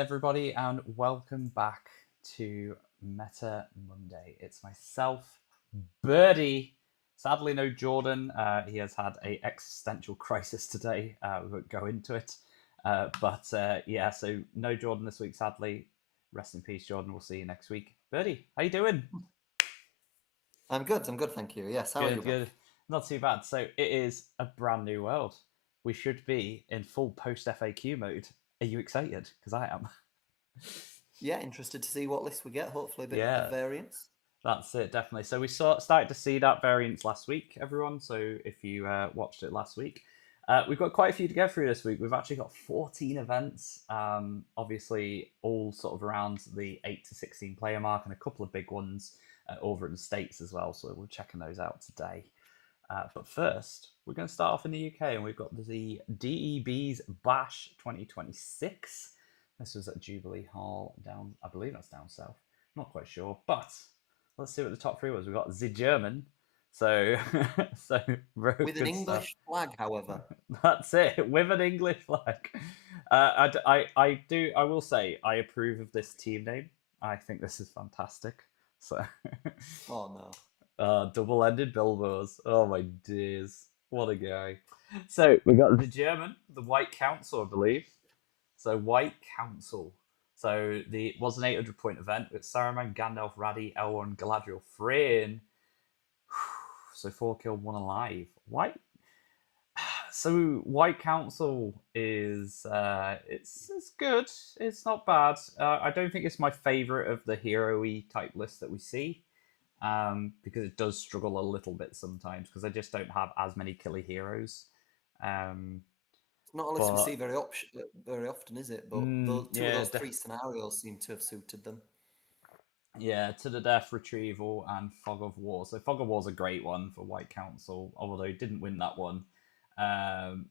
everybody, and welcome back to Meta Monday. It's myself, Birdie. Sadly, no Jordan. He has had a existential crisis today. We won't go into it, but so no Jordan this week. Sadly, rest in peace, Jordan. We'll see you next week. Birdie, how you doing? I'm good. Thank you. Yes, how are you, Good, man? good. Not too bad. So it is a brand new world. We should be in full post FAQ mode. Are you excited? Because I am. Yeah, interested to see what list we get. Hopefully, a bit of Yeah, variance. that's it, definitely. So we started to see that variance last week, everyone. So if you watched it last week, we've got quite a few to go through this week. We've actually got 14 events, obviously all sort of around the 8 to 16 player mark, and a couple of big ones over in the States as well. So we're checking those out today. But first, we're going to start off in the UK, and we've got the DEB's Bash 2026. This was at Jubilee Hall down, I believe that's down south. Not quite sure, but let's see what the top three was. We got the German, so so With an good stuff. English flag, however. That's it with an English flag. I will say I approve of this team name. I think this is fantastic. So Oh no. double-ended Bilbos. Oh my days, what a guy! So we got the German, the White Council, I believe. So White Council. So the was an 800-point event with Saruman, Gandalf, Raddy, Elrond, Galadriel, Freyr. So 4 killed, 1 alive. White. So White Council is it's good. It's not bad. I don't think it's my favorite of the hero-y type list that we see. Because it does struggle a little bit sometimes because I just don't have as many killer heroes. Um, It's not a list we but see very often, is it? But two of yeah, those three scenarios seem to have suited them. yeah, to the death, retrieval, and fog of war. So fog of war is a great one for White Council, although he didn't win that one.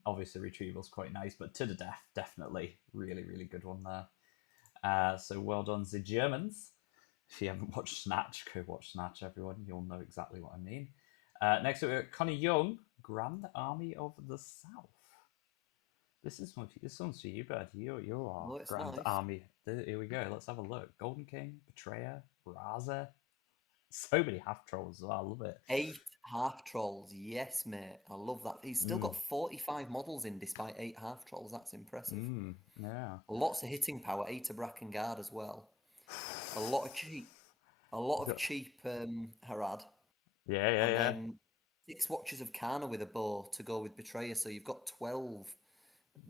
Obviously retrieval's quite nice, but to the death, definitely really really good one there. So well done, the Germans. If you haven't watched Snatch, go watch Snatch, everyone. You'll know exactly what I mean. Next up, we got Connie Young, Grand Army of the South. This one's for you, bud. You are Oh, it's Grand nice. Army. Here we go. Let's have a look. Golden King, Betrayer, Raza. So many half trolls as well. I love it. 8 half trolls. Yes, mate. I love that. He's still Mm, got 45 models in despite 8 half trolls. That's impressive. yeah. Lots of hitting power. 8 Bracken Guard as well. A lot of cheap. A lot He's of got cheap Harad. yeah, yeah, And yeah. then 6 Watches of Kana with a bow to go with Betrayer. So you've got 12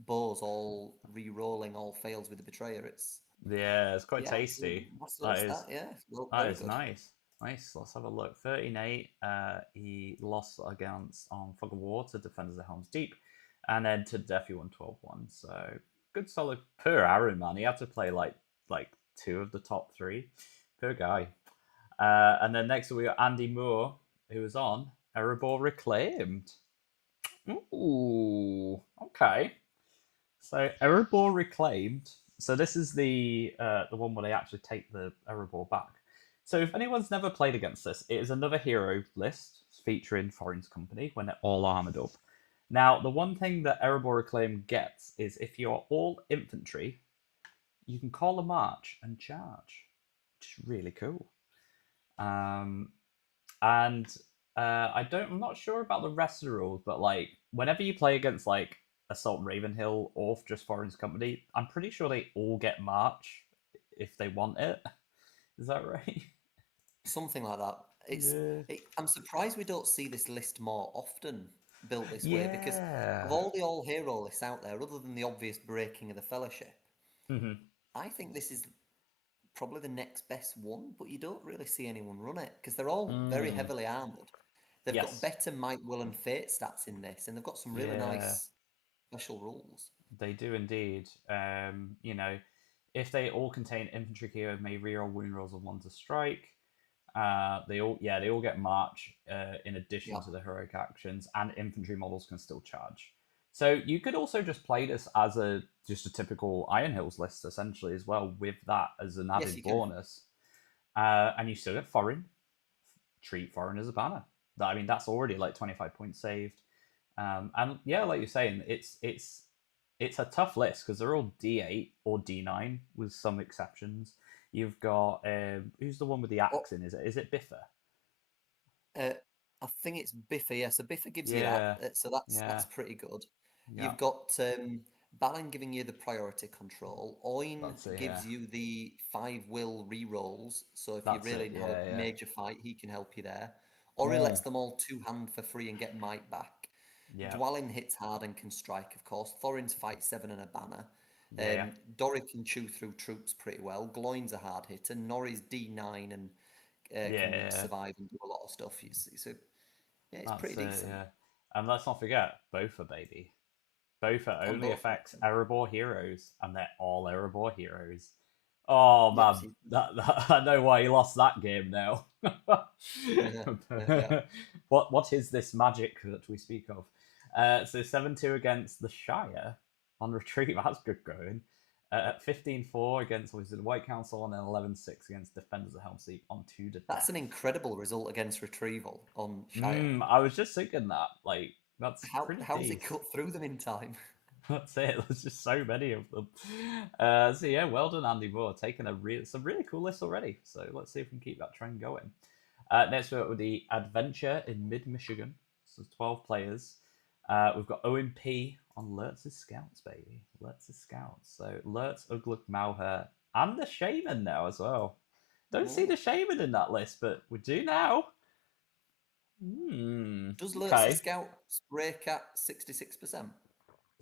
bows all re-rolling, all fails with the Betrayer. Yeah, it's quite Yeah, it's a tasty. nice little That is stat. Yeah, well, that very is good. nice. Nice. Let's have a look. 13-8. He lost against on Fog of War to Defenders of Helm's Deep, and then to Death he won 12-1. So good solid per Aaron, man. He had to play like two of the top three. Per guy. And then next we got Andy Moore, who was on Erebor Reclaimed. Ooh, okay. So Erebor Reclaimed. So this is the one where they actually take the Erebor back. So if anyone's never played against this, it is another hero list featuring Foreign's Company when they're all armored up. Now, the one thing that Erebor Reclaimed gets is if you're all infantry, you can call a march and charge, which is really cool. Um, and I'm not sure about the rest of the rules, but like whenever you play against like Assault Ravenhill or just Foreign's Company, I'm pretty sure they all get March if they want it. Is that right? Something like that. Yeah. I'm surprised we don't see this list more often built this way because of Yeah. all the all hero lists out there, other than the obvious breaking of the Fellowship, Hmm. I think this is probably the next best one, but you don't really see anyone run it because they're all very Mm. heavily armored. They've got Yes. better might, will, and fate stats in this, and they've got some really Yeah. nice special rules. They do indeed. If they all contain infantry gear, may reroll wound rolls of one to strike. They all get march in addition Yeah. to the heroic actions, and infantry models can still charge. So you could also just play this as just a typical Iron Hills list essentially as well, with that as an Yes, added you can. bonus, and you still get foreign. Treat foreign as a banner. I mean that's already like 25 points saved, and yeah, like you're saying, it's it's a tough list because they're all D8 or D9 with some exceptions. You've got who's the one with the Oh, axe in? Is it Biffa? uh, I think it's Biffa. Yeah, so Biffa gives you that, Yeah, so yeah, that's pretty good. yeah. You've got Balin giving you the priority control. Oin That's it. Yeah, gives you the 5 will re-rolls. So if you that's it. really have a Yeah, yeah. major fight, he can help you there. Ori lets Mm, them all two-hand for free and get might back. yeah, Dwalin hits hard and can strike, of course. Thorin's fight 7 and a banner. yeah, yeah, Dori can chew through troops pretty well. Gloin's a hard hitter. Norrie's D9 and yeah, can yeah. survive and do a lot of stuff. You see. So yeah, it's pretty That's it. decent. Yeah, and let's not forget Bofa, baby. Bofa On only both. affects Erebor heroes, and they're all Erebor heroes. Oh Yep. man, See. I know why he lost that game now. Yeah. What is this magic that we speak of? So 7-2 against the Shire on retreat. That's good going. 15-4 against obviously the White Council, and then 11-6 against Defenders of Helm's Deep on 2 to That's death. an incredible result against Retrieval on Shire. I was just thinking that. Like, that's pretty How has it decent. cut through them in time? That's it. There's just so many of them. So yeah, well done, Andy Moore, taking some really cool lists already. So let's see if we can keep that trend going. Next we're up with the Adventure in Mid Michigan. So 12 players. We've got Owen P on Lurtz's Scouts, baby. Lurtz's Scouts. So Lurtz, Ugluk, Malher, and the Shaman now as well. Don't see the Shaman in that list, but we do now. Does Lurtz's Okay. Scouts break at 66%?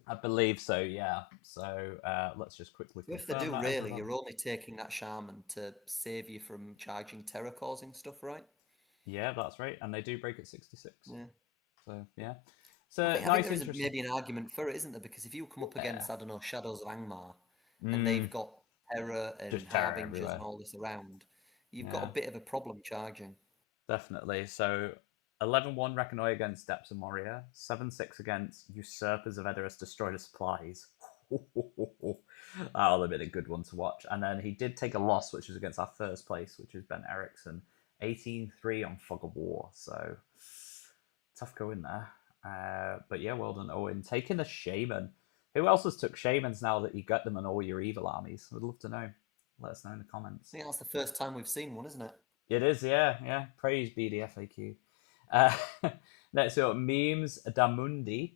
I believe so, yeah. So let's just quickly So if they confirm do, that as really, well. you're only taking that shaman to save you from charging terror causing stuff, right? Yeah, that's right. And they do break at 66. Yeah. So, yeah. I So, think nice, there is interesting. maybe an argument for it, isn't there? Because if you come up Yeah. against, I don't know, Shadows of Angmar, and Mm, they've got terror and just terror harbingers and everywhere. all this around, you've got a Yeah, bit of a problem charging. definitely. So, 11-1 Reconnoy against Depths of Moria. 7-6 against Usurpers of Edoras Destroy the Supplies. That'll have been a good one to watch. And then he did take a loss, which was against our first place, which was Ben Eriksson. 18-3 on Fog of War. So, tough going there. But yeah, well done, Owen. Taking the Shaman. Who else has took Shamans now that you got them in all your evil armies? I'd love to know. Let us know in the comments. I think that's the first time we've seen one, isn't it? It is, yeah, yeah. Praise be the FAQ. Next up, Memes Damundi.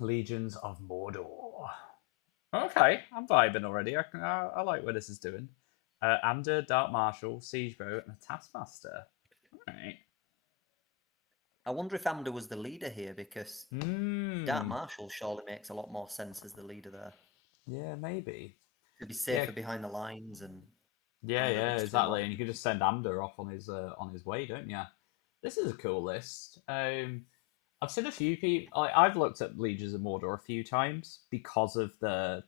Legions of Mordor. Okay, I'm vibing already. I like where this is doing. Ander, Dark Marshal, Siegebow, and a Taskmaster. Alright. I wonder if Amda was the leader here because Dark Marshal surely makes a lot more sense as the leader there. Yeah, maybe. To be Yeah, safer behind the lines and yeah, just to be more. exactly. And you could just send Ander off on his way, don't you? This is a cool list. I've seen a few people. I've looked at Legions of Mordor a few times because of the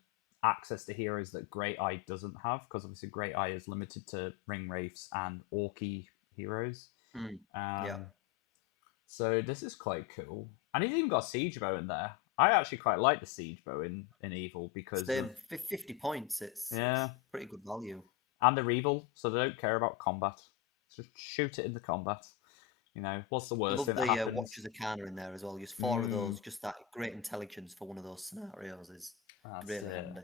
access to heroes that Great Eye doesn't have. Because obviously Great Eye is limited to Ring Wraiths and Orky heroes. Yeah. So this is quite cool. And he's even got Siege Bow in there. I actually quite like the Siege Bow in Evil because Same, of 50 points. It's pretty good value. and they're evil, so they don't care about combat. Just shoot it in the combat. You know, what's the worst Love thing that the happens? Watchers of Kana in there as well. Just 4 of those, just that great intelligence for one of those scenarios is That's really it. handy.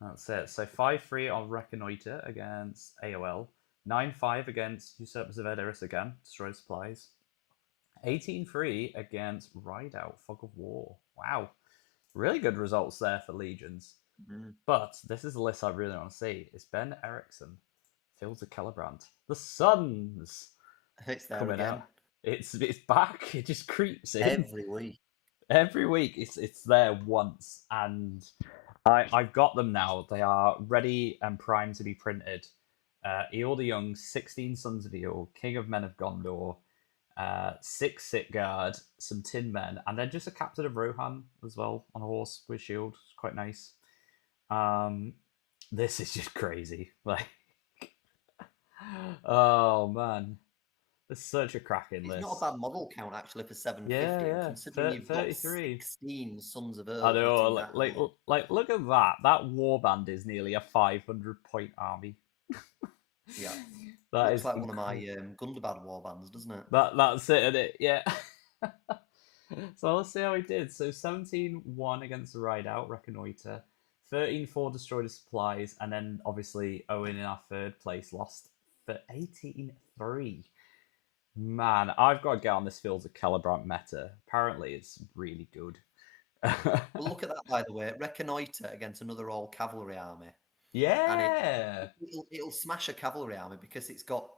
That's it. So 5-3 on Reconnoiter against AOL. 9-5 against Usurpers of Edoras again, Destroy Supplies. 18-3 against Rideout, Fog of War. Wow. Really good results there for Legions. But this is the list I really want to see. It's Ben Eriksson, Fields of Celebrant. The Suns It's there coming again. out. It's back. It just creeps in. Every week. Every week it's there once, and I've got them now. They are ready and primed to be printed. Eor the Young, 16 Sons of Eor, King of Men of Gondor, 6 Sitgard, some Tin Men, and then just a Captain of Rohan as well on a horse with shield. It's quite nice. This is just crazy. Like, oh man, it's such a cracking list. It's not a bad model count actually for 750. Yeah. Considering you've got 33. 16 Sons of Earth. I know, like, look at that. That warband is nearly a 500-point army. Yeah, That looks is like one of my Gundabad warbands, doesn't it? that's it, isn't it? Yeah. So let's see how he did. So 17-1 against the Ride Out, Reconnoiter. 13-4 destroyed his supplies, and then obviously Owen in our third place lost for 18-3. Man, I've got to get on this Fields of Celebrant meta. Apparently, it's really good. Well, look at that, by the way. Reconnoiter against another all cavalry army, and Yeah, it'll smash a cavalry army because it's got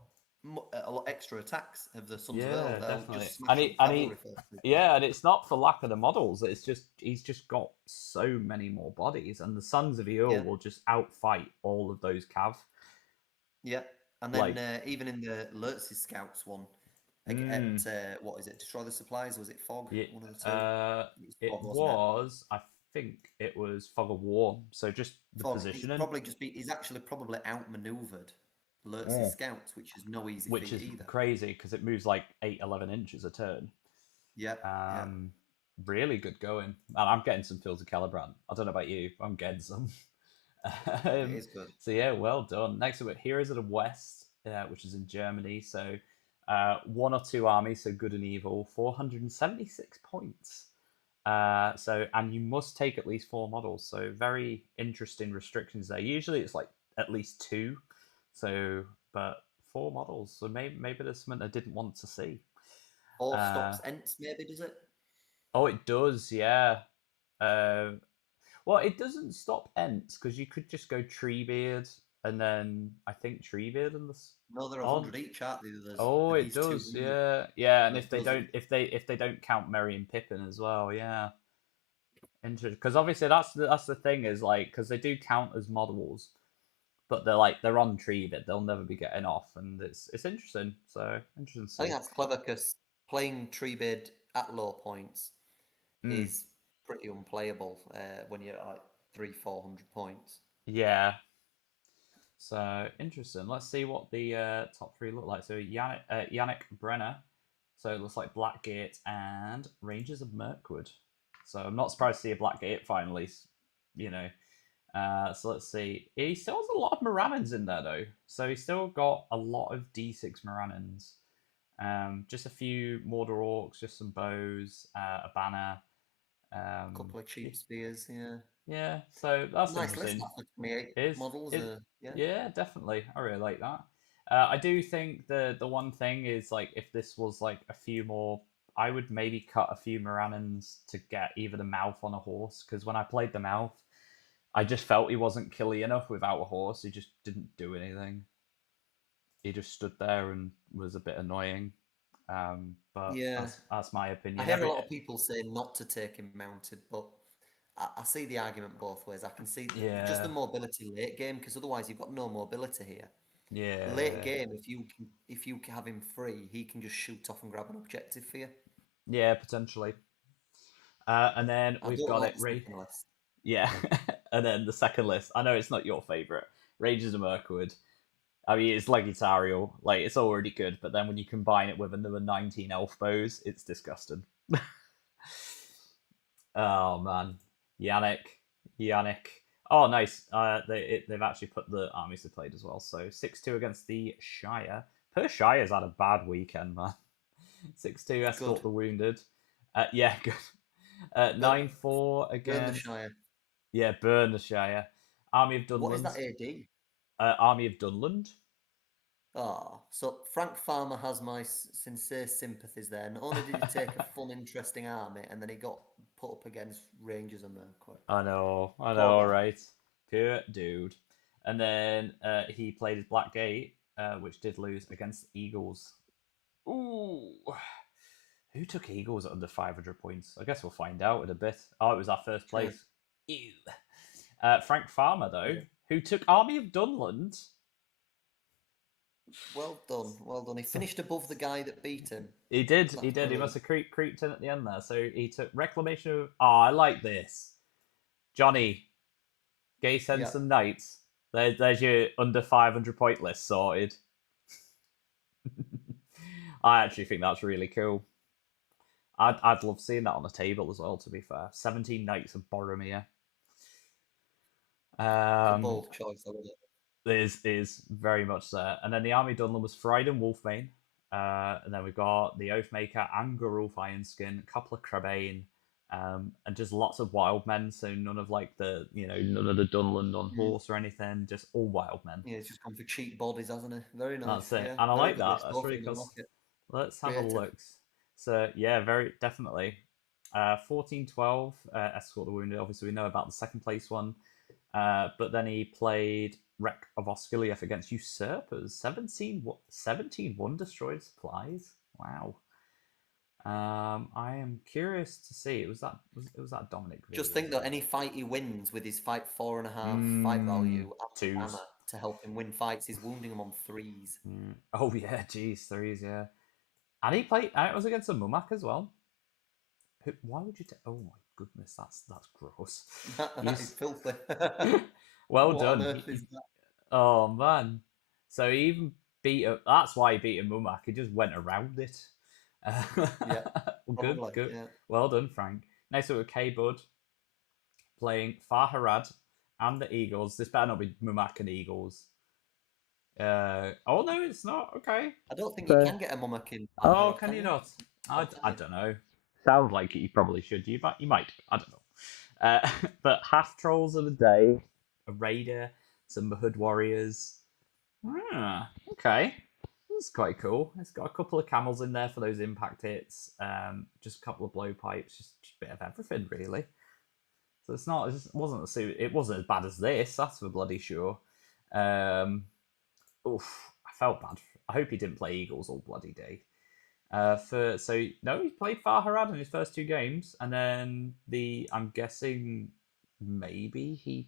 a lot extra attacks of the Sons of Earl. yeah, They'll definitely. just smash And all he, the and cavalry he, forces. yeah, and it's not for lack of the models. It's just he's just got so many more bodies, and the Sons of Earl Yeah, will just outfight all of those cav. yeah. And then Like, even in the Lurtz's Scouts one, mm, at what is it? Destroy the supplies? Was it Fog? yeah, One of the two. uh, It was it Fog, wasn't it? was. I think it was Fog of War. So just the Fog. He's positioning, probably just he's actually probably outmaneuvered Lurtz's mm, Scouts, which is no easy which feat is either. crazy because it moves like 8-11 inches a turn. Yeah, yeah. Um, really good going. And I'm getting some Fields of Caliban. I don't know about you, I'm getting some. It um, is good. so yeah, well done. Next up, Heroes of the West, which is in Germany. So one or two armies, so good and evil, 476 points. And you must take at least four models. So very interesting restrictions there. Usually it's like at least two. So, but four models. So maybe there's something I didn't want to see. Or Uh, stops Ents, maybe, does it? oh, it does, yeah. Uh, well, it doesn't stop Ents because you could just go Treebeard and then I think Treebeard and this. No, they're Oh, 100 each, aren't they? There's oh, it these does, 200, yeah, yeah. And but if it they does it. don't, if they don't count Merry and Pippin as well, yeah. Interesting, because obviously that's the thing is like because they do count as models, but they're on Treebeard, they'll never be getting off, and it's interesting. So interesting to I think see. that's clever because playing Treebid at low points Mm, is pretty unplayable when you're at like 300-400 points. yeah. So interesting. Let's see what the top three look like. So Yannick Brenner. So it looks like Blackgate and Rangers of Mirkwood. So I'm not surprised to see a Blackgate finally. You know. So let's see. He still has a lot of Morannons in there though. So he's still got a lot of D6 Morannons. Just a few Mordor Orcs, just some bows, a banner. A couple of Yeah, cheap spears, yeah. yeah, so that's Nice list, interesting. that for 28 Is models, it? yeah. Yeah, definitely. I really like that. I do think the one thing is like if this was like a few more, I would maybe cut a few Morannons to get either the mouth on a horse because when I played the mouth, I just felt he wasn't killy enough without a horse. He just didn't do anything. He just stood there and was a bit annoying. But Yeah. that's my I opinion. hear a lot of people say not to take him mounted, but I see the argument both ways. I can see just the Yeah, mobility late game, because otherwise you've got no mobility here. Late yeah, game, if you have him free, he can just shoot off and grab an objective for you. yeah, potentially. And then I we've don't got like it, the Ray. second list. Yeah, and then the second list. I know it's not your favorite. Rangers of Mirkwood. I mean, it's Legendarial. Like, it's already good, but then when you combine it with another 19 elf bows, it's disgusting. Oh, man. Yannick. Yannick. Oh, nice. They've actually put the armies they played as well. So 6-2 against the Shire. Per Shire's had a bad weekend, man. 6-2 Good. escort the wounded. Yeah, good. But 9-4 burn the against. Shire. Yeah, burn the Shire. Army of What is Dunland. that AD? Army of Dunland. Ah, so Frank Farmer has my sincere sympathies there. Not only did he take a fun, interesting army, and then he got put up against Rangers and Mirkwood. I Poor know, guy. right? Poor dude. And then he played his Black Gate, which did lose against the Eagles. Ooh. Who took Eagles at under 500 points? I guess we'll find out in a bit. Oh, it was our first place. Ew. Frank Farmer, though, who took Army of Dunland. Well done, well done. He finished above the guy that beat him. He did, That's He must brilliant. have creeped in at the end there. So he took Reclamation of. Oh, I like this. Johnny, Gay Yeah, Sense and Knights. There's your under 500 point list sorted. I actually think that's really cool. I'd love seeing that on the table as well, to be fair. 17 Knights of Boromir. it's a Um, bold choice. I love it. is very much there. And then the army Dunlin was Fried and Wolfbane. And then we've got the Oathmaker and Gurulf Ironskin, a couple of Crebain, and just lots of wild men. So none of like none of the Dunland on horse or anything, just all wild men. Yeah, he's just gone for cheap bodies, hasn't he? Very nice. That's it. Yeah, And I very like good that. list. That's Both of really them, I because like it. let's have a Creative. look. So yeah, very definitely. 14-12, Escort the Wounded. Obviously, we know about the second place one. But then he played Wreck of Osgiliath against Usurpers. 17-1 destroyed supplies. Wow. I am curious to see. It was that Dominic video. Just think that any fight he wins with his fight 4.5 fight value and twos. mana to help him win fights, he's wounding him on 3s. Oh yeah, geez, 3s, yeah. And he played. And it was against a Mumak as well. Why would you take? Oh my goodness, that's gross. That is filthy. Well what done. On earth is that? Oh man. So he even that's why he beat a Mumak. He just went around it. Yeah. Well, Probably, good. yeah. Well done, Frank. Next up with K Bud playing Farharad and the Eagles. This better not be Mumak and Eagles. Oh no, it's not. Okay. I don't think you can get a Mumak in. Oh, can you not? I don't know. Sounds like you probably should. You might. I don't know. But half trolls of the day, a raider, some Hood warriors. Okay. That's quite cool. It's got a couple of camels in there for those impact hits. Just a couple of blowpipes, just a bit of everything really. So it's not. It wasn't as bad as this. That's for bloody sure. Oof, I felt bad. I hope he didn't play Eagles all bloody day. He played Farharad in his first 2 games, and then I'm guessing maybe he.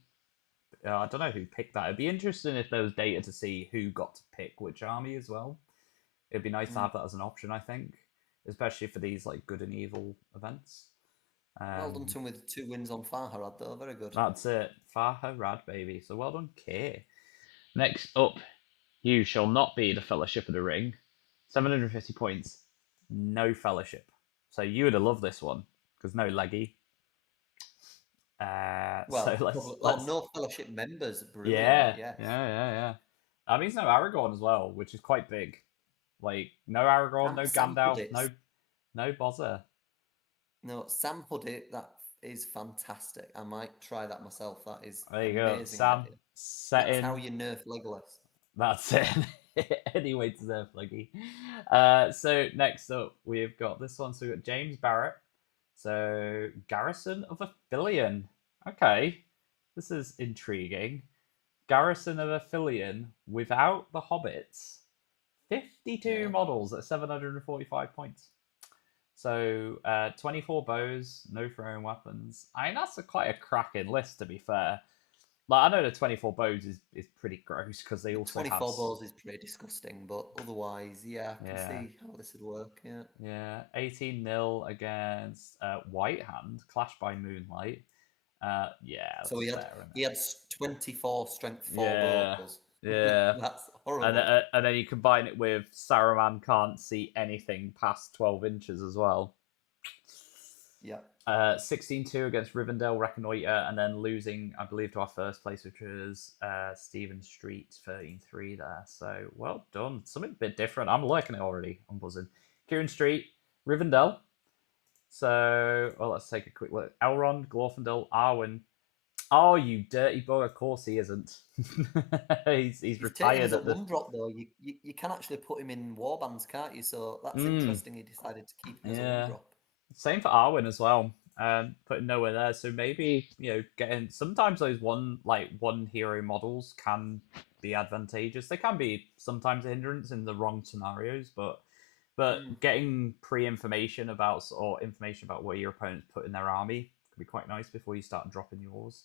I don't know who picked that. It'd be interesting if there was data to see who got to pick which army as well. It'd be nice to have that as an option, I think, especially for these like good and evil events. Well done to him with 2 wins on Farharad, though. Very good. That's it, Farharad, baby. So well done, K. Next up, you shall not be the Fellowship of the Ring. 750 points, no Fellowship. So you would have loved this one because no leggy. No Fellowship members. Brilliant. Yeah. That means no Aragorn as well, which is quite big. Like no Aragorn, no Gandalf, no Bozza. No, Sam put it. That is fantastic. I might try that myself. That is there you amazing. go, Sam. That's how you nerf Legolas. That's it. Anyway, to nerf Leggy. So next up, we've got this one. So we've got James Barrett. So Garrison of Aphelion. Okay, this is intriguing. Garrison of Aphelion without the hobbits. 52 models at 745 points. So 24 bows, no throwing weapons. I mean, that's quite a cracking list, to be fair. Like, I know the 24 bows is pretty gross because they also 24 have... bows is pretty disgusting, but otherwise, yeah, I can see how this would work. Yeah, 18-0 against White Hand, Clash by Moonlight. So he had 24 strength 4 bows. Yeah. That's horrible. And then you combine it with Saruman can't see anything past 12 inches as well. Yeah. 16-2 against Rivendell Reconnoiter, and then losing, I believe, to our first place, which was Stephen Street, 13-3 there. So, well done. Something a bit different. I'm liking it already. I'm buzzing. Kieran Street, Rivendell. So, well, let's take a quick look. Elrond, Glorfindel, Arwen. Oh, you dirty bug. Of course he isn't. he's retired. He's at 1-drop, though. You can actually put him in warbands, can't you? So that's interesting. He decided to keep him as a 1-drop. Same for Arwen as well. Putting nowhere there. So maybe, getting... Sometimes those one hero models can be advantageous. They can be sometimes a hindrance in the wrong scenarios, but getting information about where your opponents put in their army can be quite nice before you start dropping yours.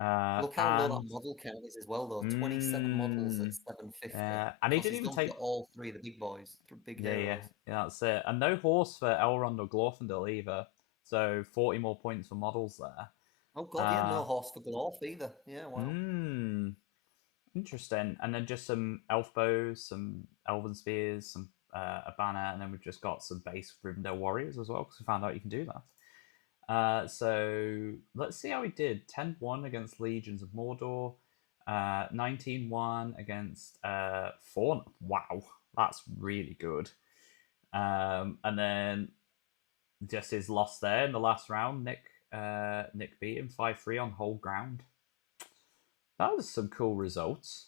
Look how low that model count is as well, though. 27 models at 750. And he didn't even take all 3 of the big boys, big heroes. Yeah, that's it. And no horse for Elrond or Glorfindel either. So 40 more points for models there. Oh god, no horse for Glorf either. Yeah, wow. Interesting. And then just some elf bows, some elven spears, some a banner, and then we've just got some base Rivendell warriors as well because we found out you can do that. So let's see how he did. 10-1 against Legions of Mordor. 19-1 against Fawn. Wow. That's really good. And then just his loss there in the last round. Nick beat him 5-3 on whole ground. That was some cool results.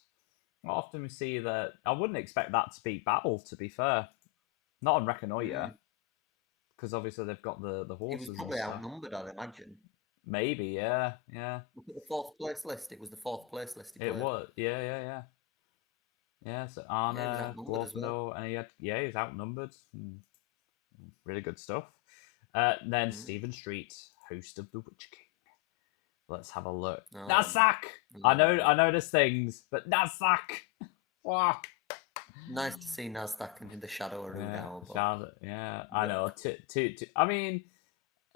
Not often we see that. I wouldn't expect that to beat Battle, to be fair. Not on Reconnoiter, Mm. because obviously they've got the He was horses and probably stuff. outnumbered, I'd imagine. Maybe, yeah, yeah. Look at the fourth place list. It was the fourth place list he It played. was, yeah, yeah, yeah. Yeah, so Yeah, he was Anna, outnumbered as well. Guavno, and he was outnumbered. Really good stuff. Then Mm. Stephen Street, host of the Witch King. Let's have a look. Oh, Nasdaq. yeah. I know there's things, but Nasdaq. Wow. Nice to see Nasdaq in the shadow of Yeah, Rudao, but Charlotte. Yeah, I know. work. I mean,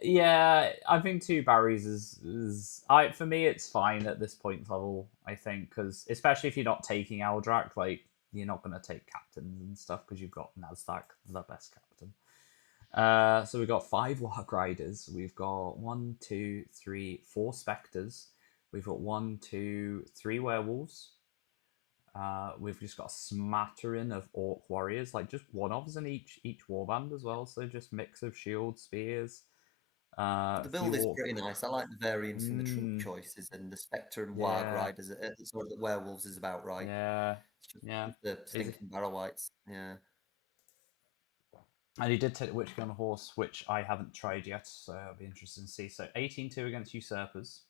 yeah, I think two Barrys is I for me it's fine at this point level. I think because especially if you're not taking Aldrak, like you're not gonna take captains and stuff because you've got Nasdaq, the best captain. So we've got 5 Warg Riders. We've got one, two, three, 4 Spectres. We've got one, two, 3 Werewolves. We've just got a smattering of Orc Warriors, like just one-offs in each warband as well. So just mix of shields, spears, The a few build is Orc. pretty nice. I like the variance in the troop Mm, choices, and the Spectre and Warg yeah, Riders. Sort of the Werewolves is about right. yeah, It's just yeah. the Is stinking Barrow Whites. Yeah. And he did take the Witch Gun horse, which I haven't tried yet, so it'll be interesting to see. So 18-2 against Usurpers.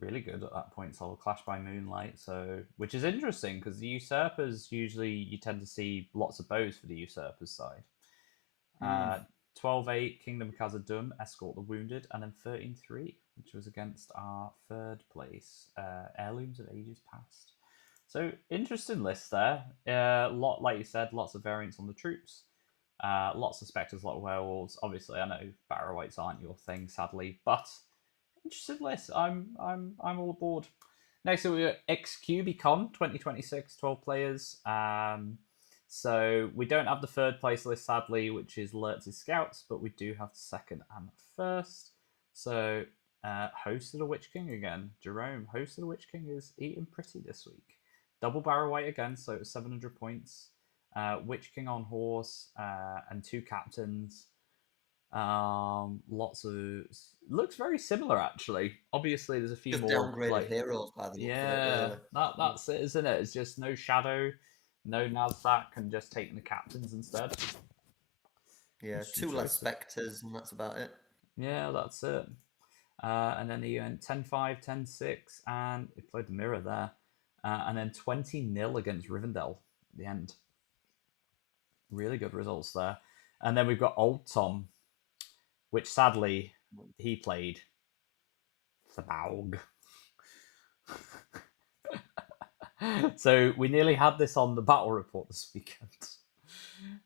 Really good at that point. So Clash by Moonlight. So which is interesting because the Usurpers usually you tend to see lots of bows for the Usurpers side. Mm. 12-8 Kingdom of Khazad-dûm, Escort the Wounded, and then 13-3, which was against our third place, Heirlooms of Ages Past. So interesting list there. Lot like you said, lots of variants on the troops. Lots of spectres, a lot of werewolves. Obviously, I know Barrow Whites aren't your thing, sadly, but interesting list. I'm all aboard. Next, we got XQBCon 2026, 12 players. So we don't have the third place list, sadly, which is Lurtz's Scouts, but we do have second and first. So host of the Witch King again, Jerome. Host of the Witch King is eating pretty this week. Double Barrow White again, so it was 700 points. Witch King on horse and 2 captains. Lots of looks very similar actually. Obviously, there's a few Just more downgraded like heroes by the looks of it, yeah, really. that's it, isn't it? It's just no shadow, no Nasdaq, and just taking the captains instead. Yeah, Interesting 2 less choices. Spectres, and that's about it. Yeah, that's it. And then he went 10-5, 10-6, and he played the mirror there. And then 20-0 against Rivendell at the end. Really good results there. And then we've got Old Tom, which sadly he played Thmaug. So we nearly had this on the battle report this weekend.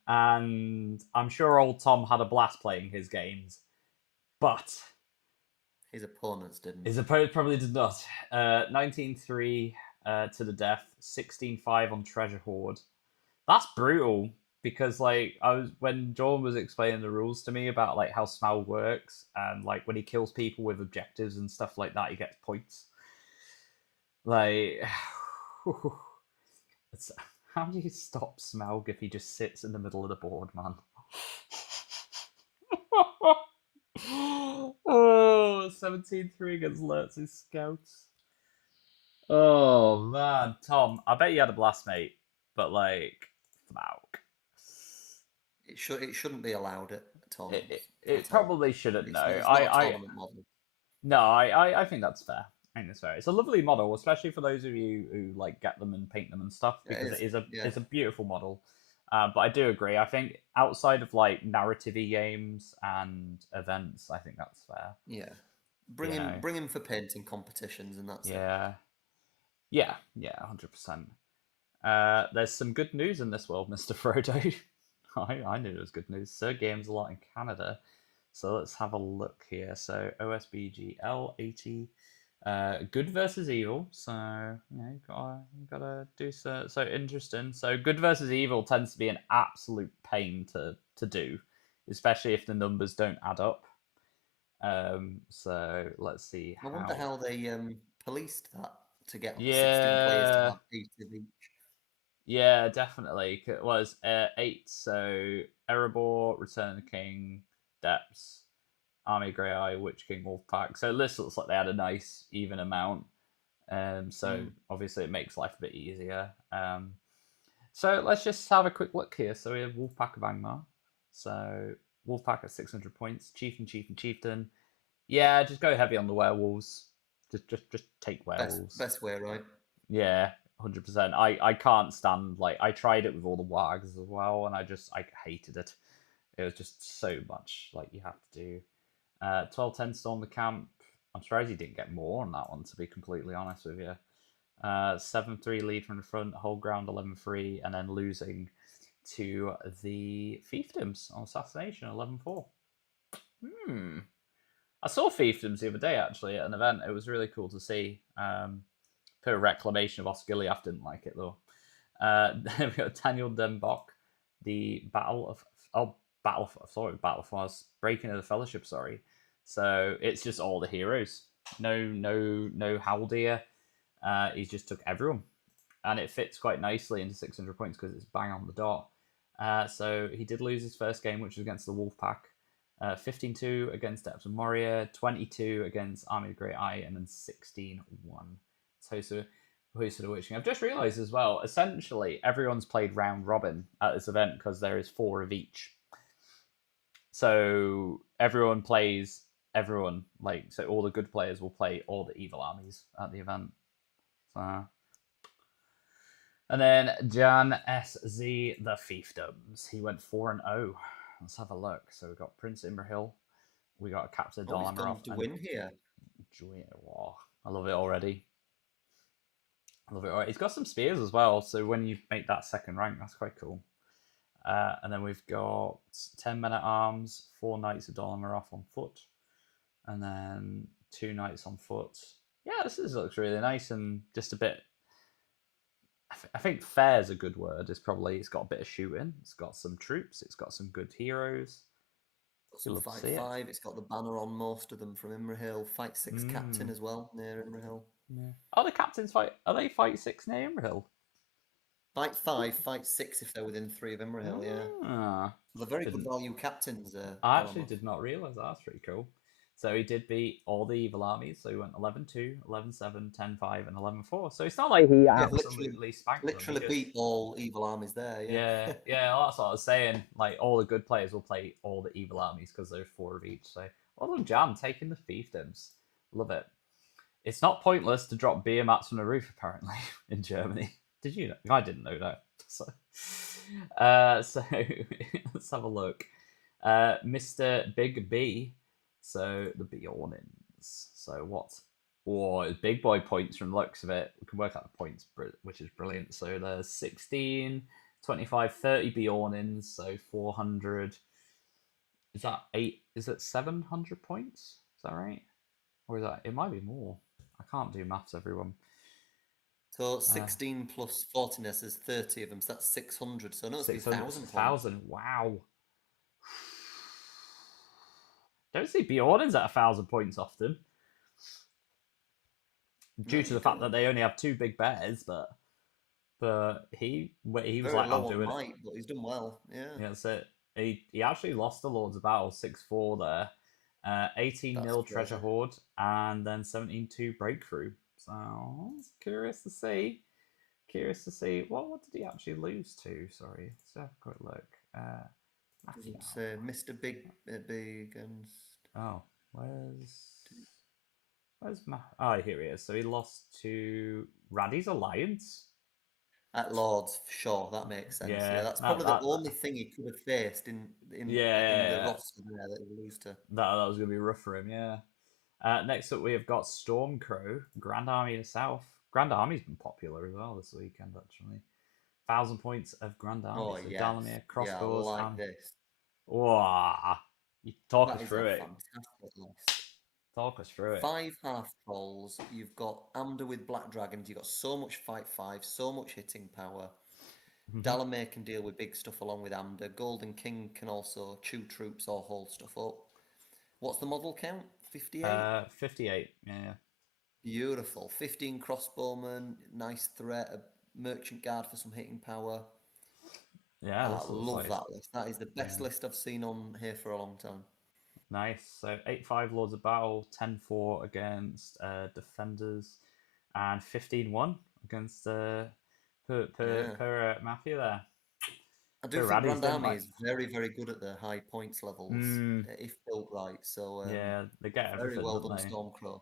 And I'm sure old Tom had a blast playing his games, but His opponents didn't. his opponent probably did not. 19-3 to the death, 16-5 on Treasure Hoard. That's brutal because like I was when Jordan was explaining the rules to me about like how Smaug works and like when he kills people with objectives and stuff like that, he gets points. Like, it's, how do you stop Smaug if he just sits in the middle of the board, man? Oh, 17-3 against Lurtz's Scouts. Oh, man. Tom, I bet you had a blast, mate. But, like, Smaug. It shouldn't be allowed at tournaments It at all. probably shouldn't, no. It's not a tournament model. No, I think that's fair. I think that's fair. It's a lovely model, especially for those of you who like get them and paint them and stuff, Yeah, because it is. it's a beautiful model. But I do agree. I think outside of like narrative-y games and events, I think that's fair. Yeah. You know, Bring him for painting competitions, and that's it. yeah, yeah, 100%. There's some good news in this world, Mister Frodo. I knew there was good news. Sir Games a lot in Canada. So let's have a look here. So OSBG L80, good versus evil. So you gotta do so interesting. So good versus evil tends to be an absolute pain to do, especially if the numbers don't add up. So let's see I wonder how they policed that to get 16 players to Yeah, have 8 of each. Yeah, definitely. It was 8, so Erebor, Return of the King, Depths, Army Grey Eye, Witch King, Wolfpack. So this looks like they had a nice even amount. So Mm. obviously it makes life a bit easier. So let's just have a quick look here. So we have Wolfpack of Angmar. So Wolfpack at 600 points. Chieftain. Yeah, just go heavy on the werewolves. Just take werewolves. Best way, right? Yeah, 100%. I can't stand, like, I tried it with all the wags as well, and I hated it. It was just so much like you have to do. 12-10 storm the camp. I'm surprised you didn't get more on that one, to be completely honest with you. 7-3 lead from the front, whole ground 11-3, and then losing to the fiefdoms on assassination 11-4. I saw fiefdoms the other day actually at an event. It was really cool to see. Per reclamation of Osgiliath, didn't like it though. Then we got Daniel Denbach, the Battle Force Breaking of the Fellowship. Sorry, so it's just all the heroes. No Haldir. He's just took everyone, and it fits quite nicely into 600 points because it's bang on the dot. So he did lose his first game, which was against the Wolfpack. 15-2 against Depths of Moria, 22 against Army of Great Eye, and then 16-1. So Hoist of the Witching. I've just realised as well, essentially, everyone's played round robin at this event because there is 4 of each. So everyone plays everyone. Like, so all the good players will play all the evil armies at the event. So. And then Jan SZ, the Fiefdoms. He went 4-0. Let's have a look. So we've got Prince Imrahil. We got Captain Oh, he's Dalamarov. gone to win here. Oh, I love it already. I love it already. He's got some spears as well. So when you make that second rank, that's quite cool. And then we've got 10 men at arms, 4 knights of Dalamarov on foot, and then 2 knights on foot. Yeah, this looks really nice and just a bit. I think fair is a good word. It's got a bit of shooting. It's got some troops. It's got some good heroes. Got some Love to fight see it. 5. It's got the banner on most of them from Imrahil. Fight 6 captain as well near Imrahil. Yeah. Are the captains fight? Are they fight 6 near Imrahil? Fight 5, fight 6 if they're within 3 of Imrahil. Yeah, they're very good value captains. I actually did not realise that. That's pretty cool. So he did beat all the evil armies. So he went 11-2, 11-7, 10-5, and 11-4. So it's not like he absolutely spanked them. Literally beat all evil armies there. Yeah, yeah. That's what I was saying. Like, all the good players will play all the evil armies because there's 4 of each. So well done, Jan, taking the fiefdoms. Love it. It's not pointless to drop beer mats from the roof, apparently, in Germany. Did you know? I didn't know that. So let's have a look. Mr. Big B. So the Bjornins. So what? Oh, it's big boy points from the looks of it. We can work out the points, which is brilliant. So there's 16, 25, 30 Bjornins. So 400. Is that 8? Is it 700 points? Is that right? Or is that? It might be more. I can't do maths, everyone. So 16 plus 40ness is 30 of them, so that's 600. So no, it's 1,000 points. 1,000, wow. Don't see Bjornins at 1,000 points often. Due to the fact that they only have 2 big bears, but he was very like, low I'm doing might, but he's done well. Yeah, that's it. He actually lost the Lords of Battle 6-4 there. 18-0 Treasure Hoard, and then 17-2 Breakthrough. So I was curious to see. What did he actually lose to? Sorry, let's have a quick look. Doesn't say Mr. Big against. Oh, where's Oh, here he is. So he lost to Raddy's Alliance. At Lords, for sure, that makes sense. Yeah, that's probably the only thing he could have faced in the roster there that he lose to. That was going to be rough for him, yeah. Next up, we have got Stormcrow, Grand Army of the South. Grand Army's been popular as well this weekend, actually. 1,000 points of Grand Army. Oh, so yes. Dalamir, crossbows. Yeah, I like this. Wow. You talk us through it. Fantastic list. Talk us through it. 5 half trolls. You've got Amber with Black Dragons. You've got so much fight 5, so much hitting power. Dalamir can deal with big stuff along with Amber. Golden King can also chew troops or hold stuff up. What's the model count? 58? 58, yeah. Beautiful. 15 crossbowmen, nice threat, Merchant Guard for some hitting power. Yeah, I this looks love like that list. That is the best yeah, list I've seen on here for a long time. nice. So 8-5 Lords of Battle, 10-4 against Defenders, and 15-1 against Yeah. Mafia there. I do Per think Raddies Grand didn't Army like. is very, very good at the high points levels, if built right. So, Yeah, they get very everything, well don't done, they? Stormcrow.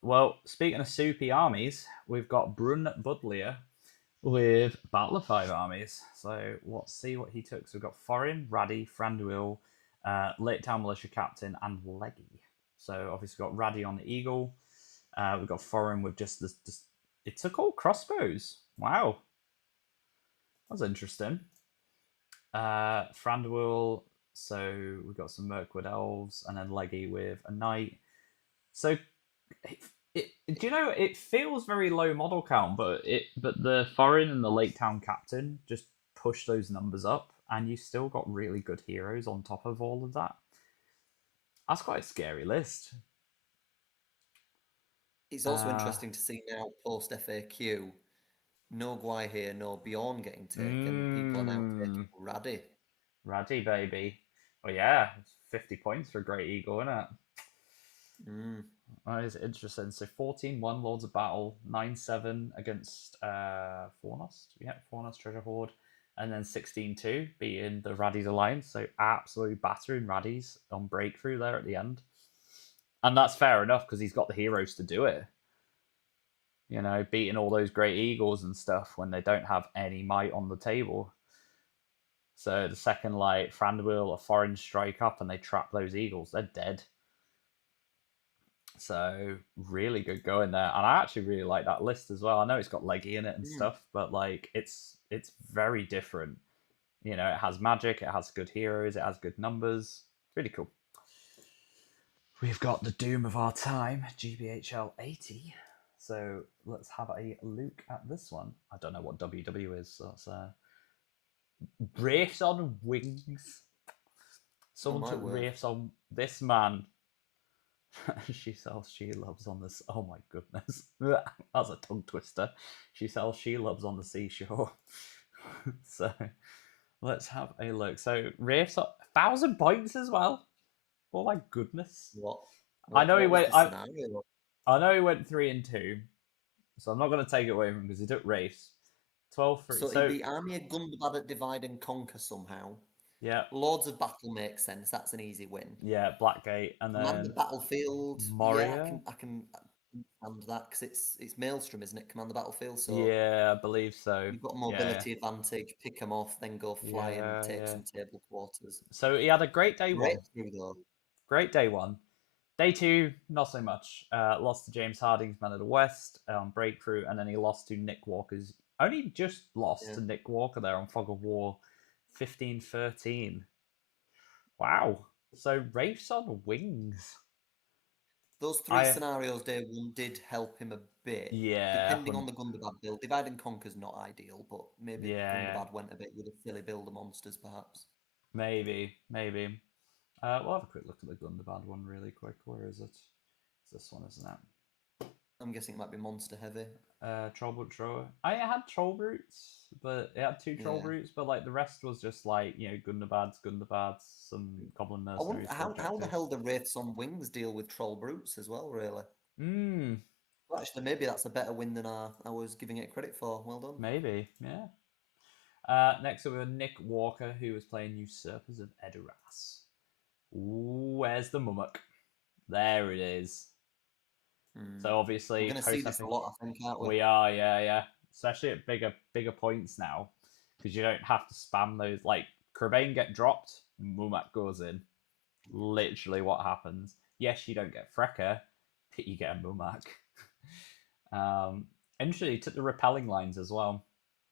Well, speaking of soupy armies, we've got Brun Budlier with Battle of Five armies. So let's see what he took. So we've got Foreign, Raddy, Franduil, Lake Town Militia Captain, and Leggy. So obviously we've got Raddy on the Eagle. We've got Foreign with just this. It took all crossbows. Wow, that's interesting. Franduil. So we've got some Mirkwood Elves, and then Leggy with a Knight. So do you know it feels very low model count, but the foreign and the Lake Town captain just push those numbers up, and you still got really good heroes on top of all of that. That's quite a scary list. It's also Uh, interesting to see now post FAQ, no Gwai here, no Bjorn getting taken. People are now taking mmm, Raddy. Raddy baby. Well, yeah, 50 points for a Great Eagle, isn't it? Mm. That is interesting. So 14-1 Lords of Battle, 9-7 against Fornost. Yeah, Fornost Treasure Hoard. And then 16-2 beating the Raddies Alliance. So absolutely battering Raddies on breakthrough there at the end. And that's fair enough because he's got the heroes to do it. You know, beating all those Great Eagles and stuff when they don't have any might on the table. So the second, like, Franduil or Foreign strike up and they trap those Eagles, they're dead. So really good going there, and I actually really like that list as well. I know it's got Leggy in it and Mm. stuff, but like it's very different. You know, it has magic, it has good heroes, it has good numbers. Really cool. We've got the doom of our time, GBHL 80. So let's have a look at this one. I don't know what WW is, so that's Wraiths on Wings. Oh Someone my took word. Wraiths on this man. She sells she loves on this. Oh my goodness, that's a tongue twister. She sells she loves on the seashore. So let's have a look. So Rafe's 1,000 points as well. Oh my goodness. What I know he what was went. the scenario? I know he went 3-2. So I'm not going to take it away from him because he took race 12-3. So he So beat Army of Gundabad at Divide and Conquer somehow. yeah, Lords of Battle makes sense. That's an easy win. yeah, Blackgate and Command the then Battlefield. Yeah, Moria. I can understand that because it's Maelstrom, isn't it? Command the Battlefield. So Yeah, I believe so. you've got a Yeah, mobility advantage. Pick them off, then go fly and yeah, take yeah. some table quarters. So he had a great day one. Breakthrough though. Great day one. Day two, not so much. Lost to James Harding's Man of the West on Breakthrough, and then he lost to Nick Walker's. Only just lost Yeah. to Nick Walker there on Fog of War, 15-13. Wow. So Wraiths on Wings. Those three I scenarios day one did help him a bit, yeah, depending on the Gundabad build. Divide and Conquer's not ideal, but maybe yeah, Gundabad went a bit with a silly build of monsters, perhaps. maybe. We'll have a quick look at the Gundabad one really quick. Where is it? It's this one, isn't it? I'm guessing it might be monster heavy. Trollbrute Troll. I had Troll Brutes, but it had two Troll Yeah. Brutes, but like the rest was just like, Gundabads, some Goblin I wonder Mercenaries for how the objectives. hell the Wraiths on Wings deal with Troll Brutes as well, really. Hmm, Well, actually, maybe that's a better win than I was giving it credit for. Well done. maybe, yeah. Next up, we have Nick Walker, who was playing Usurpers of Edoras. Ooh, where's the Mummock? There it is. Hmm. So We're obviously, going to see post this a epic, lot, I think, aren't we? we are, yeah. Especially at bigger points now, because you don't have to spam those. Like Crebain get dropped, Mumak goes in. Literally, what happens? Yes, you don't get Frecker, but you get a Mumak. Interesting, he took the repelling lines as well.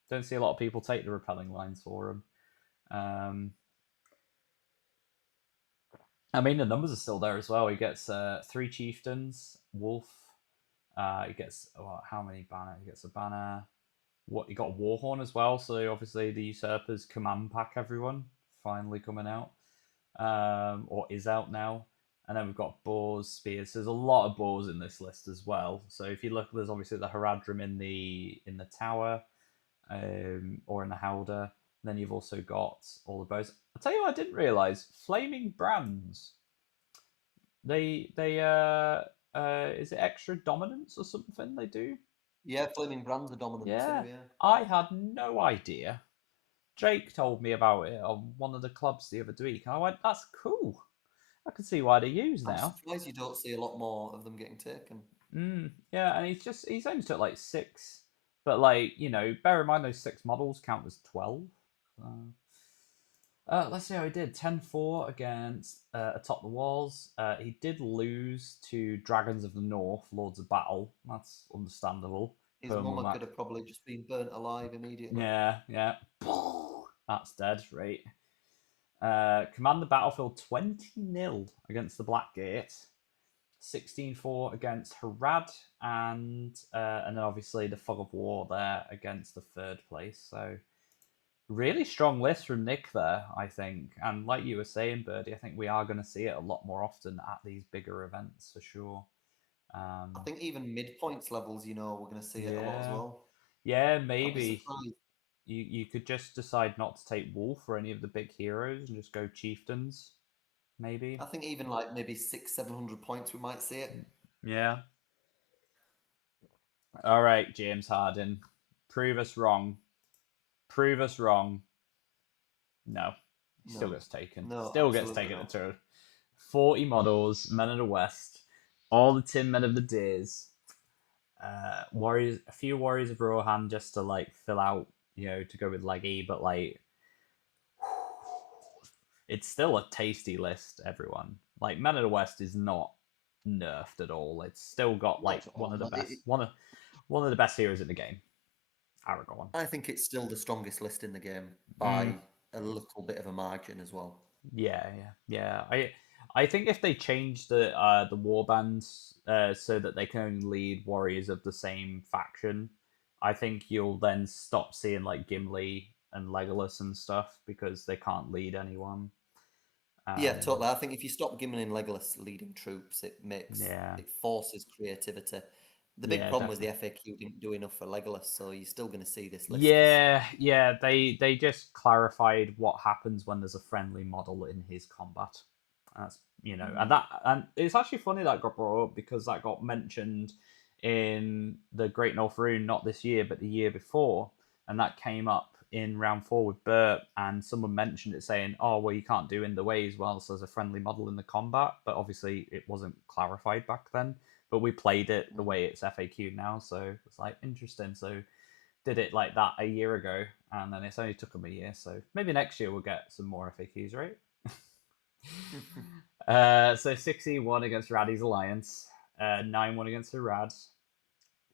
Don't see a lot of people take the repelling lines for him. I mean, the numbers are still there as well. He gets 3 chieftains, wolf. He gets how many banner? He gets a banner. What he got Warhorn as well. So obviously the usurpers command pack everyone finally coming out, or is out now. And then we've got boars, spears. So there's a lot of boars in this list as well. So if you look, there's obviously the Haradrim in the tower. or in a Howder. Then you've also got all the bows. I'll tell you what I didn't realise. Flaming Brands. They is it extra dominance or something they do? Yeah, Flaming Brands are dominant too. Yeah. Yeah, I had no idea. Jake told me about it on one of the clubs the other week, and I went, "That's cool. I can see why they use I'm now." surprised you don't see a lot more of them getting taken. Yeah, and he's only took like 6, but like bear in mind those 6 models count as 12. Let's see how he did. 10-4 against Atop the Walls. He did lose to Dragons of the North, Lords of Battle. That's understandable. His Perma mama match. could have probably just been burnt alive immediately. Yeah, yeah. That's dead, right? Command the Battlefield 20-0 against the Blackgate. 16-4 against Harad, and then obviously the Fog of War there against the 3rd place. So really strong list from Nick there, I think. And like you were saying, Birdie, I think we are going to see it a lot more often at these bigger events for sure. I think even midpoints levels, we're going to see it a lot as Yeah, well. yeah, I'd be maybe surprised. you could just decide not to take Wolf or any of the big heroes and just go Chieftains, maybe. I think even like maybe 600-700 points, we might see it. Yeah. All right, James Harden, prove us wrong. Prove us wrong. No, he still No, gets taken. no, Still gets absolutely taken at not. 40 models, Men of the West, all the Tin Men of the Days, Warriors, a few Warriors of Rohan just to like fill out, to go with Leggy, but like it's still a tasty list, everyone. Like Men of the West is not nerfed at all. It's still got like Not at one all. of the No, best one of the best heroes in the game. Aragorn. I think it's still the strongest list in the game Mm, by a little bit of a margin as well. yeah, yeah, yeah. I think if they change the warbands so that they can only lead warriors of the same faction, I think you'll then stop seeing like Gimli and Legolas and stuff because they can't lead anyone. Yeah, Um, totally. I think if you stop Gimli and Legolas leading troops, yeah, it forces creativity. The big yeah, problem was the definitely. FAQ didn't do enough for Legolas, so you're still going to see this list as Yeah, yeah. They just clarified what happens when there's a friendly model in his combat. That's and it's actually funny that got brought up because that got mentioned in the Great North Rune not this year but the year before, and that came up in round 4 with Burt, and someone mentioned it saying, "Oh, well, you can't do in the way as well, so there's a friendly model in the combat." But obviously, it wasn't clarified back then. But we played it the way it's FAQ now, so it's like interesting. So did it like that a year ago, and then it's only took them a year. So maybe next year we'll get some more FAQs, right? So 61 against Raddy's Alliance, 9-1 against Rad.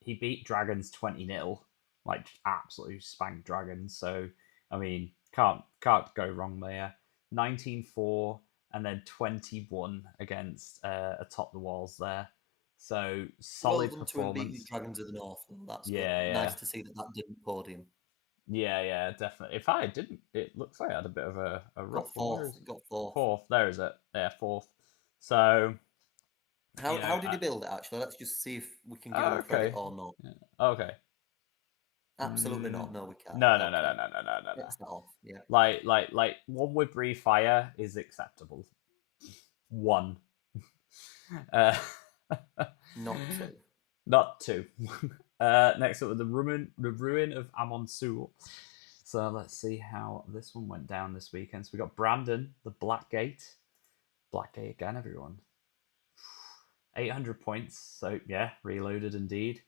He beat Dragons 20-0, like absolutely spanked Dragons. So I mean, can't go wrong there. 19-4 and then 21 against Atop the Walls there. So Well solid done to him beating performance. Dragons of the North, though. That's good. Yeah, yeah. Nice to see that that didn't podium. Yeah, yeah, definitely. If I didn't, it looks like I had a bit of a rough Got one. Where fourth. is it? It got fourth. Fourth. There is it. Yeah, fourth. So, How did he build it, actually? Let's just see if we can give oh, him credit okay. or not. Yeah, okay. Absolutely Mm, not. No, we can't. no, no, no, no, Okay. no, no, no, no, no. X that off. Yeah. Like one with refire is acceptable. One. Uh, Not two. not two. Next up with the ruin of Amon Sul. So let's see how this one went down this weekend. So we got Brandon, the Blackgate. Blackgate again, everyone. 800 points. So yeah, reloaded indeed.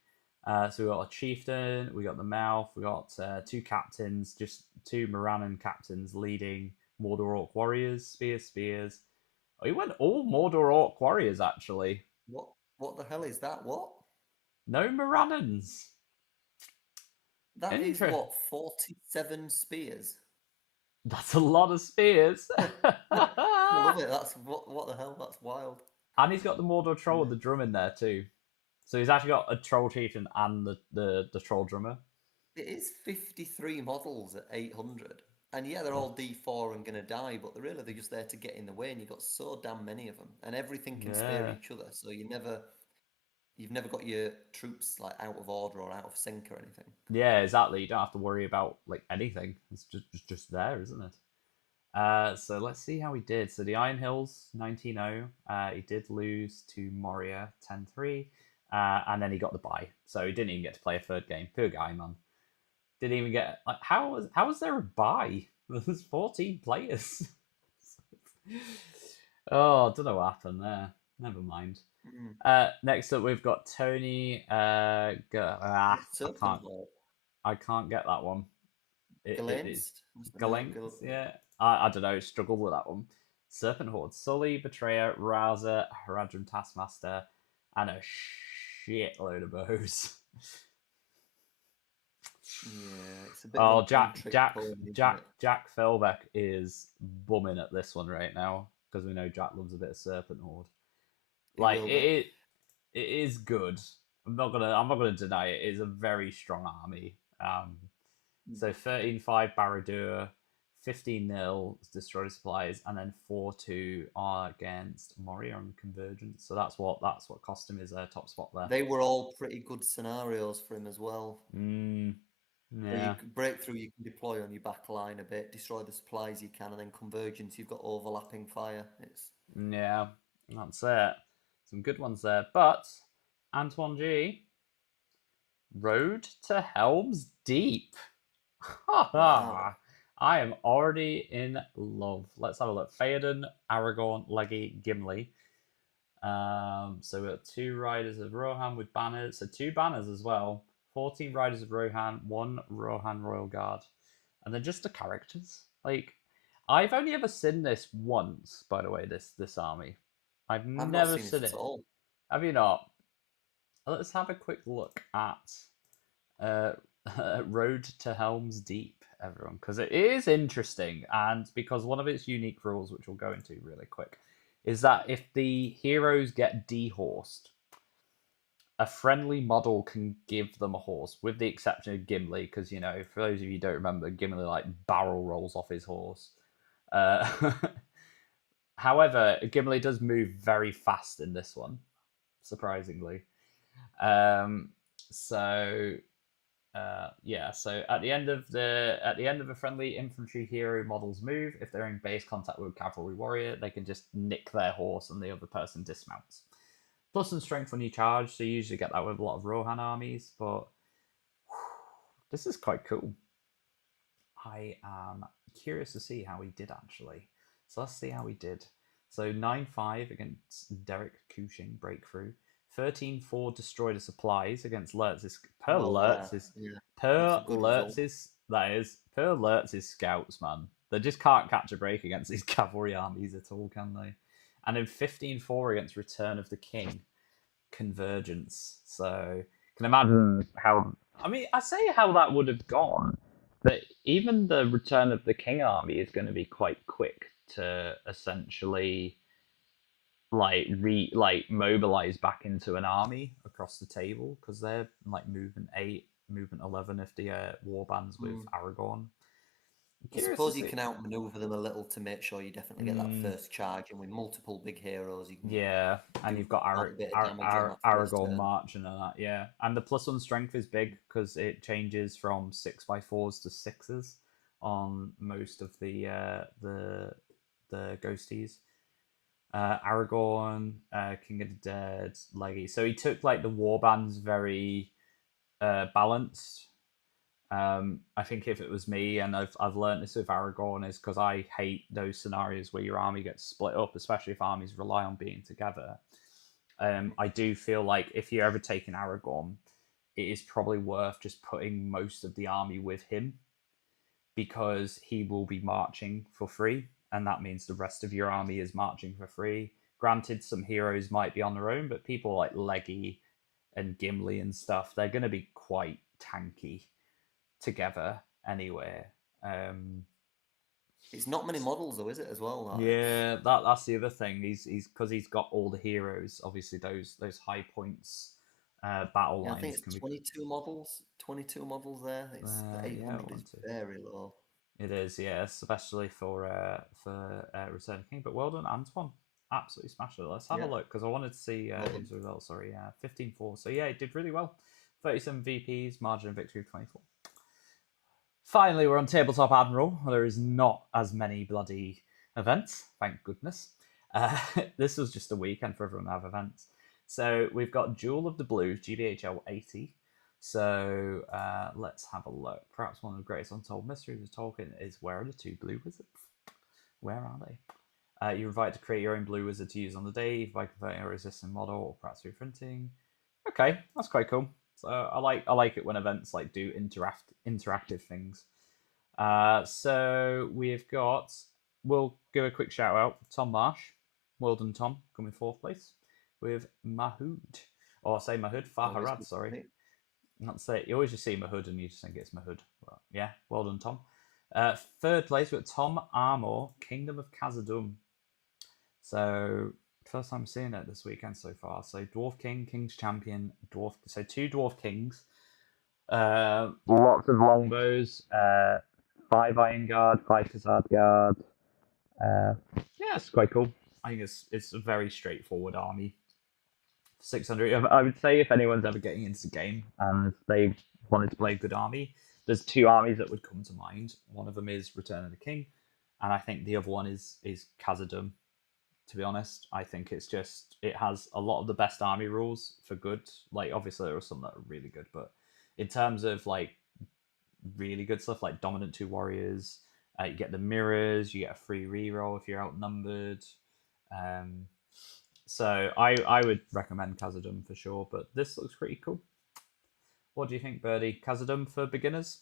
So we got a chieftain, we got the mouth, we got 2 captains, just 2 Morannon captains leading Mordor Orc warriors, spears. Oh, he went all Mordor Orc warriors actually. What? What the hell is that? What? No Morannons. That is Inter- what? 47 spears. That's a lot of spears. I love it. That's what the hell? That's wild. And he's got the Mordor troll with Yeah. the drum in there too. So he's actually got a troll chieftain and the troll drummer. It is 53 models at 800. And yeah, they're Yeah. all D4 and gonna die, but they're just there to get in the way, and you've got so damn many of them, and everything can spare Yeah. each other, so you never. you've never got your troops like out of order or out of sync or anything. Yeah, exactly. You don't have to worry about like anything. It's just there, isn't it? So let's see how he did. So the Iron Hills 19-0. He did lose to Moria 10-3. And then he got the bye. So he didn't even get to play a third game. Poor guy, man. Didn't even get like how was there a bye? There's 14 players. Oh, I don't know what happened there. Never mind. Mm. Next up, we've got Tony. Serpent Lord. I can't get that one. It's Galenst? What's the no, Galinks. Yeah, I don't know. Struggled with that one. Serpent Horde, Sully, Betrayer, Rouser, Haradrim Taskmaster, and a shitload of bows. Yeah, it's a bit of a Oh, one trick pony, isn't it? Jack Felbeck is bumming at this one right now because we know Jack loves a bit of Serpent Horde. He Like will be. it is good. I'm not gonna deny it. It is a very strong army. So 13-5 Barad-dûr, 15-0 destroy supplies, and then 4-2 are against Moria on Convergence. So that's what cost him his top spot there. They were all pretty good scenarios for him as well. So you Yeah. breakthrough you can deploy on your back line a bit, destroy the supplies you can, and then convergence you've got overlapping fire. It's Yeah, that's it. Some good ones there. But Antoine G, Road to Helm's Deep. wow. I am already in love. Let's have a look. Theoden, Aragorn, Leggy, Gimli. So we've got 2 riders of Rohan with banners. So 2 banners as well. 14 riders of Rohan, 1 Rohan Royal Guard. And then just the characters. Like, I've only ever seen this once, by the way, this army. I've I've not never seen it seen at it. all. Have you not? Let's have a quick look at uh, Road to Helm's Deep, everyone, because it is interesting, and because one of its unique rules, which we'll go into really quick, is that if the heroes get dehorsed, a friendly model can give them a horse, with the exception of Gimli, because for those of you who don't remember, Gimli like barrel rolls off his horse. Uh, However, Gimli does move very fast in this one, surprisingly. Um, so yeah, so at the end of a friendly infantry hero model's move, if they're in base contact with a cavalry warrior, they can just nick their horse and the other person dismounts. Plus some strength when you charge, so you usually get that with a lot of Rohan armies, but this is quite cool. I am curious to see how he did actually. So let's see how he did. So 9-5 against Derek Cushing, breakthrough. 13-4 destroy the supplies against Lurtz's Well, yeah, that's a good result. Per Lurtz's scouts, man. They just can't catch a break against these cavalry armies at all, can they? And then 15-4 against Return of the King, Convergence. So can imagine how. I mean, I say how that would have gone, but even the Return of the King army is going to be quite quick to essentially mobilize back into an army across the table because they're like movement 8, movement 11 if the war bands with Mm. Aragorn. I'm I curious to suppose you see. can outmaneuver them a little to make sure you definitely get that Mm, first charge, and with multiple big heroes, you can yeah, and do you've got quite a bit of damage on that first Aragorn turn. marching and that, yeah. And the +1 strength is big because it changes from 6x4s to 6s on most of the ghosties. Aragorn, King of the Dead, Leggy. So he took like the war bands very balanced. I think if it was me, and I've learned this with Aragorn, is because I hate those scenarios where your army gets split up, especially if armies rely on being together. I do feel like if you're ever taking Aragorn, it is probably worth just putting most of the army with him because he will be marching for free, and that means the rest of your army is marching for free. Granted, some heroes might be on their own, but people like Leggy and Gimli and stuff, they're going to be quite tanky together anyway. It's not many models though, is it? As well, Yeah, that's the other thing. He's because he's got all the heroes. Obviously, those high points battle yeah, I think lines can it's be. 22 models. 22 models there. It's the Yeah, 800 is one, two. very low. It is, yeah, especially for Return of King. But well done, Antoine. absolutely smashed it. Let's have a Yeah. look because I wanted to see Well his results. Sorry, 15-4. So yeah, it did really well. 37 VPs, margin of victory of 24. Finally, we're on Tabletop Admiral. There is not as many bloody events, thank goodness. This was just a weekend for everyone to have events. So we've got Jewel of the Blues, GBHL 80. So let's have a look. Perhaps one of the greatest untold mysteries of Tolkien is, where are the two blue wizards? Where are they? You're invited to create your own blue wizard to use on the day by converting a resistant model or perhaps reprinting. Okay, that's quite cool. So I like it when events like do interactive things. So we've got. We'll give a quick shout out. Tom Marsh, well done, Tom, coming fourth place with Mahood, or say Mahood Farharad. Sorry, not say you always just see Mahood and you just think it's Mahood. But yeah, well done, Tom. Third place with Tom Armour, Kingdom of Khazad-dûm. So first time seeing it this weekend so far. So Dwarf King, King's Champion, Dwarf. So two Dwarf Kings. Lots of longbows. 5 Iron Guard, 5 Khazad Guard. Yeah, it's quite cool. I think it's a very straightforward army. 600. I would say if anyone's ever getting into the game and they wanted to play a good army, there's two armies that would come to mind. One of them is Return of the King, and I think the other one is Khazad-dûm. To be honest, I think it has a lot of the best army rules for good. Like obviously there are some that are really good, but in terms of like really good stuff like Dominant 2 Warriors, you get the mirrors, you get a free reroll if you're outnumbered. So I would recommend Khazad-dûm for sure, but this looks pretty cool. What do you think, Birdie? Khazad-dûm for beginners?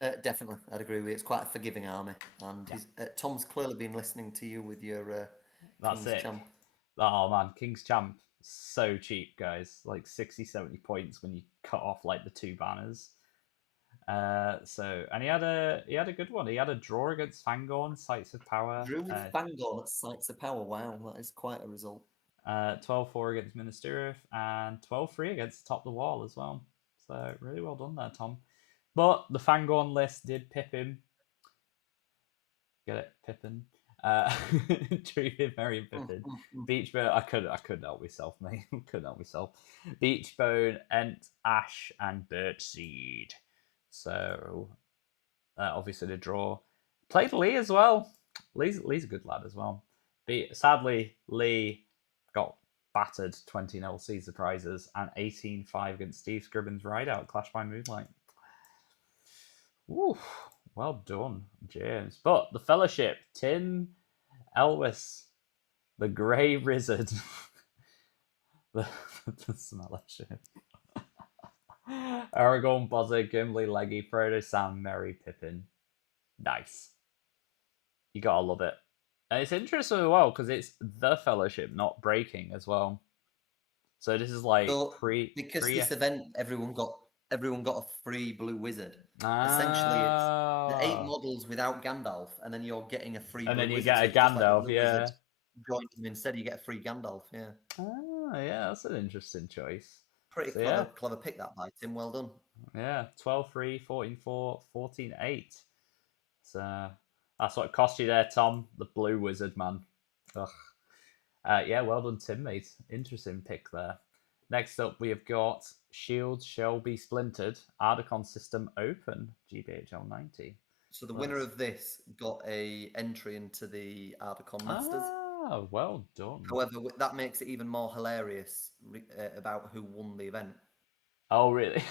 Definitely, I'd agree with you. It's quite a forgiving army, and Yeah. Tom's clearly been listening to you with your That's King's it. Champ. Oh man, King's Champ, so cheap, guys. Like 60, 70 points when you cut off like the two banners. And he had a good one. He had a draw against Fangorn, Sights of Power. Drew with Fangorn at Sights of Power. Wow, that is quite a result. 12-4 against Ministeriff and 12-3 against Top the Wall as well. So really well done there, Tom. But the Fangorn list did pip him. Get it, Pippin. Treated Merry Pippin. Beachbone. I couldn't help myself, mate. Couldn't help myself. Beachbone, Ent, Ash, and Birchseed. So obviously the draw. Played Lee as well. Lee's a good lad as well. Sadly, Lee got battered 20-0 Caesar prizes and 18-5 against Steve Scribbins' Rideout, Clash by Moonlight. Ooh, well done, James. But the Fellowship, Tim Elwes, the Grey Wizard, the Smeller Ship, Aragorn, Bozza, Gimli, Leggy, Frodo, Sam, Merry, Pippin. Nice. You gotta love it. And it's interesting as well because it's the Fellowship, not breaking as well. So this is like because this event everyone got a free blue wizard. Essentially, it's the 8 models without Gandalf, and then you're getting a free. And blue then you wizard, get so a it's just like Gandalf, blue yeah. wizard. Join them instead, you get a free Gandalf, yeah. Yeah, that's an interesting choice. Pretty So, clever, clever pick that by Tim. Well done. Yeah, 12-3, 14-4, 14-8. So that's what it cost you there, Tom, the blue wizard, man. Ugh. Yeah, well done, Tim, mate. Interesting pick there. Next up, we have got Shields Shall Be Splintered, Ardacon System Open, GBHL 90. So the winner of this got a entry into the Ardacon Masters. Ah, well done. However, that makes it even more hilarious about who won the event. Oh, really?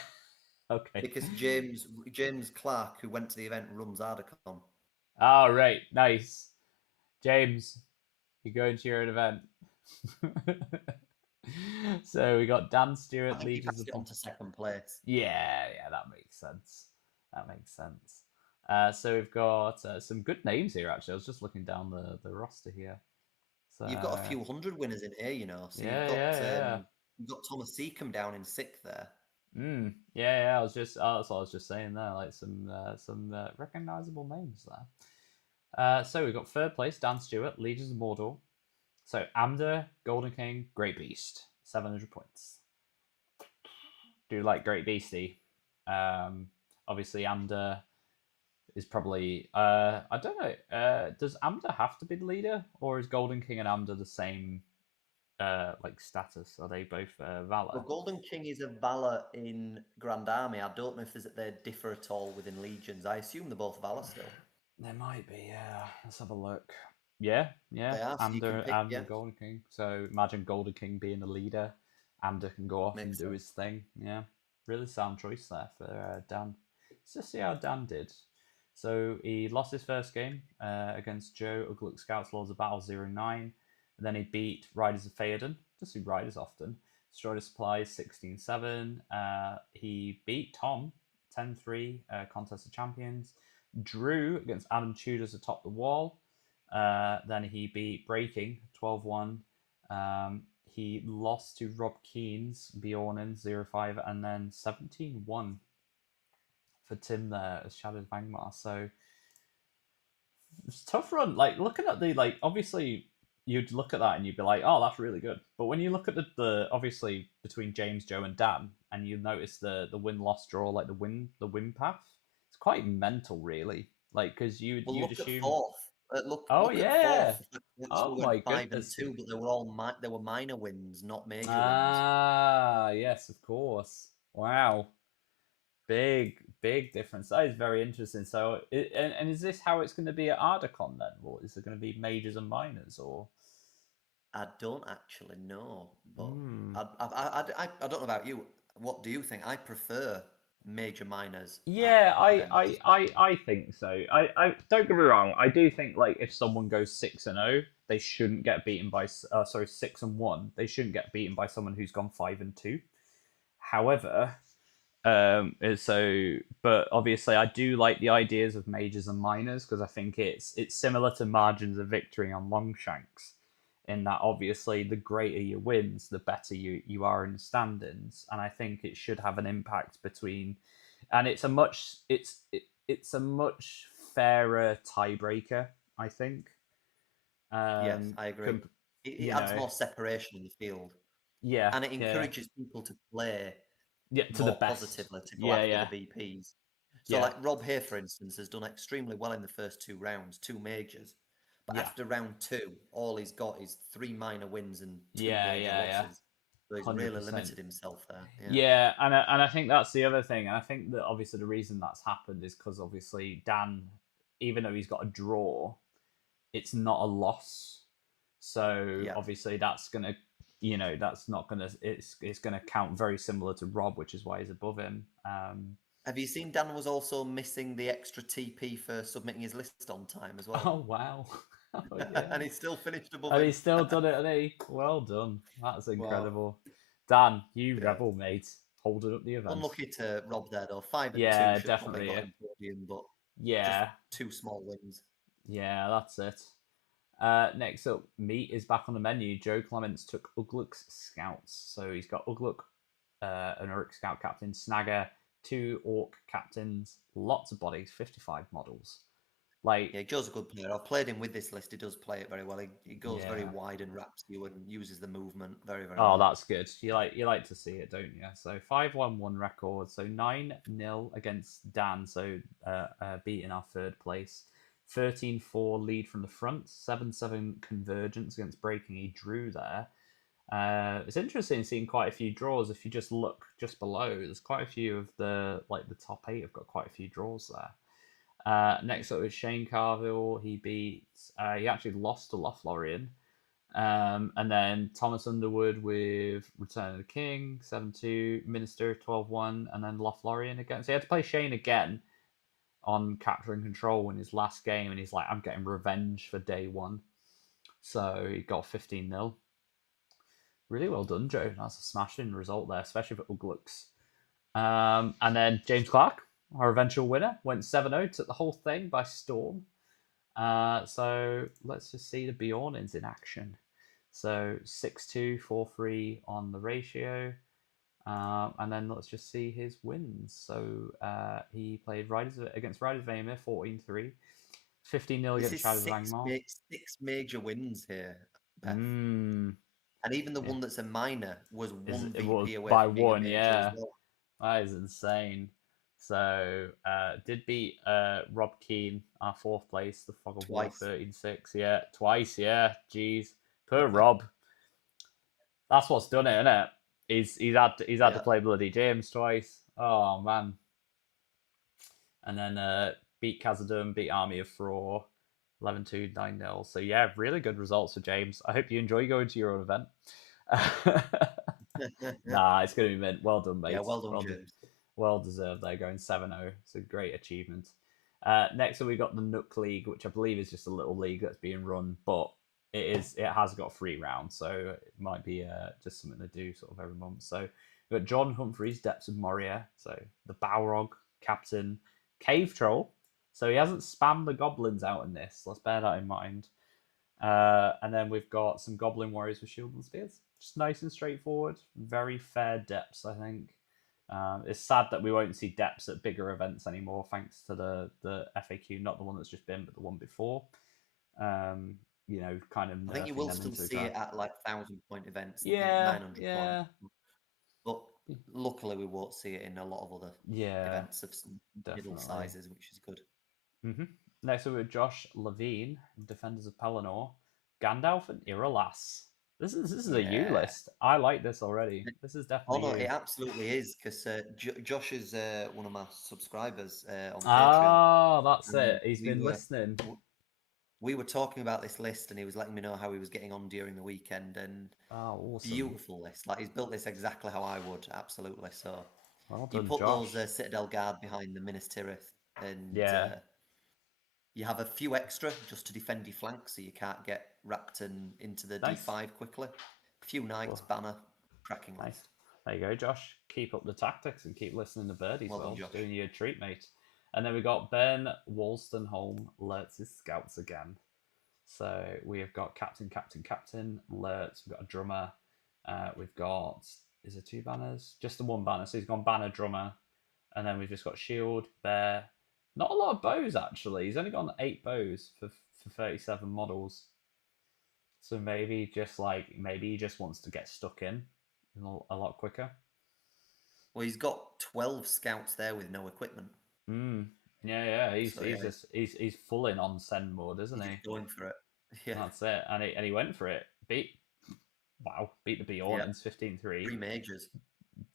Okay. Because James Clark, who went to the event, runs Ardacon. Oh, right. Nice. James, you're going to your own event. So we got Dan Stewart, He passed it on to second place. Yeah, that makes sense. So we've got some good names here, actually. I was just looking down the roster here. So, you've got a few hundred winners in here, you know. So you've got Thomas Seacombe down in 6th there. Yeah. That's what I was just saying there. Like some recognizable names there. So we've got 3rd place, Dan Stewart, Legions of Mordor. So Amda, Golden King, Great Beast, 700 points. Do like Great Beastie. Obviously Amda is probably I don't know. Does Amda have to be the leader, or is Golden King and Amda the same like status? Are they both Well, Valor? Golden King is a Valor in Grand Army. I don't know if they differ at all within Legions. I assume they're both Valor still. There might be. Yeah, let's have a look. Yeah, yeah. They are, so you can Amda pick. and Yeah, Golden King. So imagine Golden King being the leader. Amda can go off and makes do his sense. thing. Yeah, really sound choice there for Dan. Let's just see how Dan did. So he lost his first game against Joe Ugluk Scouts Lords of Battle 09. And then he beat Riders of Theoden. Just see Riders often. Destroyed his supplies 16-7. He beat Tom 10-3, Contest of Champions. Drew against Adam Tudors atop the wall. Then he beat Breaking 12-1. He lost to Rob Keynes, Bjornen 0-5, and then 17-1 for Tim there as Shadowed Vangmar. So it's a tough run. Like looking at the like obviously you'd look at that and you'd be like, oh, that's really good. But when you look at the obviously between James, Joe, and Dan, and you notice the win loss draw, like the win path, it's quite mental, really. Like because Well, you'd look at assume, fourth. Look oh look at yeah, fourth. We oh actually my went 5 and goodness, 2, but they were all they were minor wins, not major wins. ah yes, of course. Wow, big difference. That is very interesting. So, and is this how it's going to be at Ardacon then, or is there going to be majors and minors, or? I don't actually know, but Hmm. I don't know about you. What do you think? I prefer major minors at Yeah, I, I, events. I, I think so. I don't get me wrong. I do think like if someone goes 6-0, they shouldn't get beaten by. Sorry, 6-1. They shouldn't get beaten by someone who's gone 5-2. However, but obviously I do like the ideas of majors and minors because I think it's similar to margins of victory on Longshanks, in that obviously the greater your wins, the better you are in the standings, and I think it should have an impact between, and it's a much fairer tiebreaker, I think. Yes, Um, I agree. comp- It you adds know, more separation in the field, yeah, and it yeah, encourages people to play yeah, to the more best, positively to go yeah, after the yeah, VPs. So, yeah, like Rob here, for instance, has done extremely well in the first 2 rounds, 2 majors. But yeah, after round 2, all he's got is 3 minor wins and 2 yeah, major yeah, yeah. losses. So he's really 100%. limited himself there. Yeah. Yeah, and I think that's the other thing. And I think that obviously the reason that's happened is because obviously Dan, even though he's got a draw, it's not a loss. So Yeah. obviously that's gonna, that's not gonna. It's gonna count very similar to Rob, which is why he's above him. Have you seen Dan was also missing the extra TP for submitting his list on time as well? Oh wow, oh yeah, And he still finished above and him. he's still done it, and he well done. That's Wow. incredible, Dan. You Yeah. rebel, mate, holding up the event. Unlucky to Rob there though. 5 and 2 Yeah, should have probably definitely. got Yeah, him podium, but just yeah, 2 small wins. yeah. That's it. Next up, meat is back on the menu. Joe Clements took Ugluk's scouts. So he's got Ugluk, an Uruk scout captain, Snagger, 2 orc captains, lots of bodies, 55 models. Like, Yeah, Joe's a good player. I've played him with this list. He does play it very well. He goes very yeah. wide and wraps you and uses the movement very, very Oh, well. that's good. You like to see it, don't you? So 5-1-1 record. So 9-0 against Dan. So beating our third place. 13-4 lead from the front. 7-7 convergence against Breaking. He drew there. It's interesting seeing quite a few draws. If you just look just below, there's quite a few of the top 8 have got quite a few draws there. Next up is Shane Carville. He actually lost to Lothlorien. And then Thomas Underwood with Return of the King, 7-2, Minister 12-1, and then Lothlorien again. So he had to play Shane again on Capture and Control in his last game, and he's like, I'm getting revenge for day one. So he got 15-0. Really well done, Joe. That's a smashing result there, especially for Uglux. And then James Clark, our eventual winner, went 7-0, took the whole thing by storm. So let's just see the Bjornins in action. So 6-2, 4-3 on the ratio. And then let's just see his wins. So he played against Riders of Aemir, 14-3. 15-0 This against is Shadows of Angmar. 6 major wins here, Beth. Mm, And even the yeah. one that's a minor was one It was VP away by from being a one, major as yeah. well. That is insane. So did beat Rob Keane, our fourth place, the Fog of War Twice. 13-6. Yeah, twice. Yeah, jeez. Per Rob. That's what's done it, isn't it? He's had to Yeah. play bloody James twice. Oh man. And then beat Khazad-dûm, beat Army of Thor, 11-2, 9-0. So yeah, really good results for James. I hope you enjoy going to your own event. Nah, it's going to be mint. Well done, Yeah, mate. well done, James. Well deserved there, going 7-0. It's a great achievement. Next up, we got the Nook League, which I believe is just a little league that's being run, but it has got 3 rounds, so it might be just something to do sort of every month. So we've got John Humphreys, Depths of Moria, so the Balrog, Captain, Cave Troll. So he hasn't spammed the goblins out in this. Let's bear that in mind. And then we've got some Goblin Warriors with Shield and Spears. Just nice and straightforward. Very fair depths, I think. It's sad that we won't see depths at bigger events anymore, thanks to the FAQ, not the one that's just been, but the one before. Kind of I think you nerfing will them still into a see it draft. at like 1,000 point events. I think Yeah, 900 point. yeah, But luckily, we won't see it in a lot of other yeah, events of some middle definitely. sizes, which is good. Next up, we have Josh Levine, Defenders of Pelennor, Gandalf, and Irolas. This is a you Yeah. list. I like this already. This is Oh definitely no, it you. absolutely is because Josh is one of my subscribers on Patreon, Ah, that's and it. He's been listening. we were talking about this list, and he was letting me know how he was getting on during the weekend, and Oh, awesome. beautiful list. Like he's built this exactly how I would, absolutely. So Well you done, put those Josh. Citadel Guard behind the Minas Tirith, and Yeah, you have a few extra just to defend your flank, so you can't get wrapped into the nice. D5 quickly. A few knights, Well, banner, cracking nice. list. There you go, Josh. Keep up the tactics and keep listening to Birdie's Well done, well. Josh. Doing you a treat, mate. And then we got Ben Wolstenholme, alerts his scouts again. So we have got Captain, Captain, Captain, alerts. We've got a drummer. We've got, is it 2 banners? Just the 1 banner. So he's gone banner, drummer. And then we've just got shield, bear. Not a lot of bows, actually. He's only gone 8 bows for 37 models. So maybe he just wants to get stuck in a lot quicker. Well, he's got 12 scouts there with no equipment. Yeah. So yeah, He's full in on send mode, isn't he's he? just going for it. Yeah, That's it. And he went for it. Beat the yeah. Bjornins 15-3. 3 majors.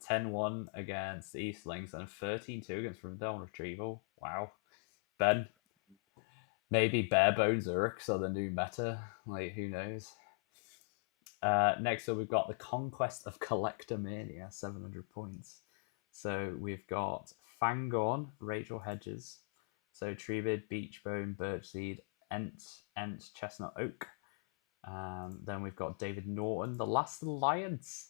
10-1 against the Eastlings and 13-2 against Rivendell Retrieval. Wow. Ben, maybe bare bones Urks are the new meta. Like, who knows? Next up, we've got the Conquest of Collectomania, 700 points. So we've got Fangorn, Rachel Hedges. So Treebid, Beachbone, Birchseed, Ent, Chestnut Oak. Then we've got David Norton, The Last Alliance.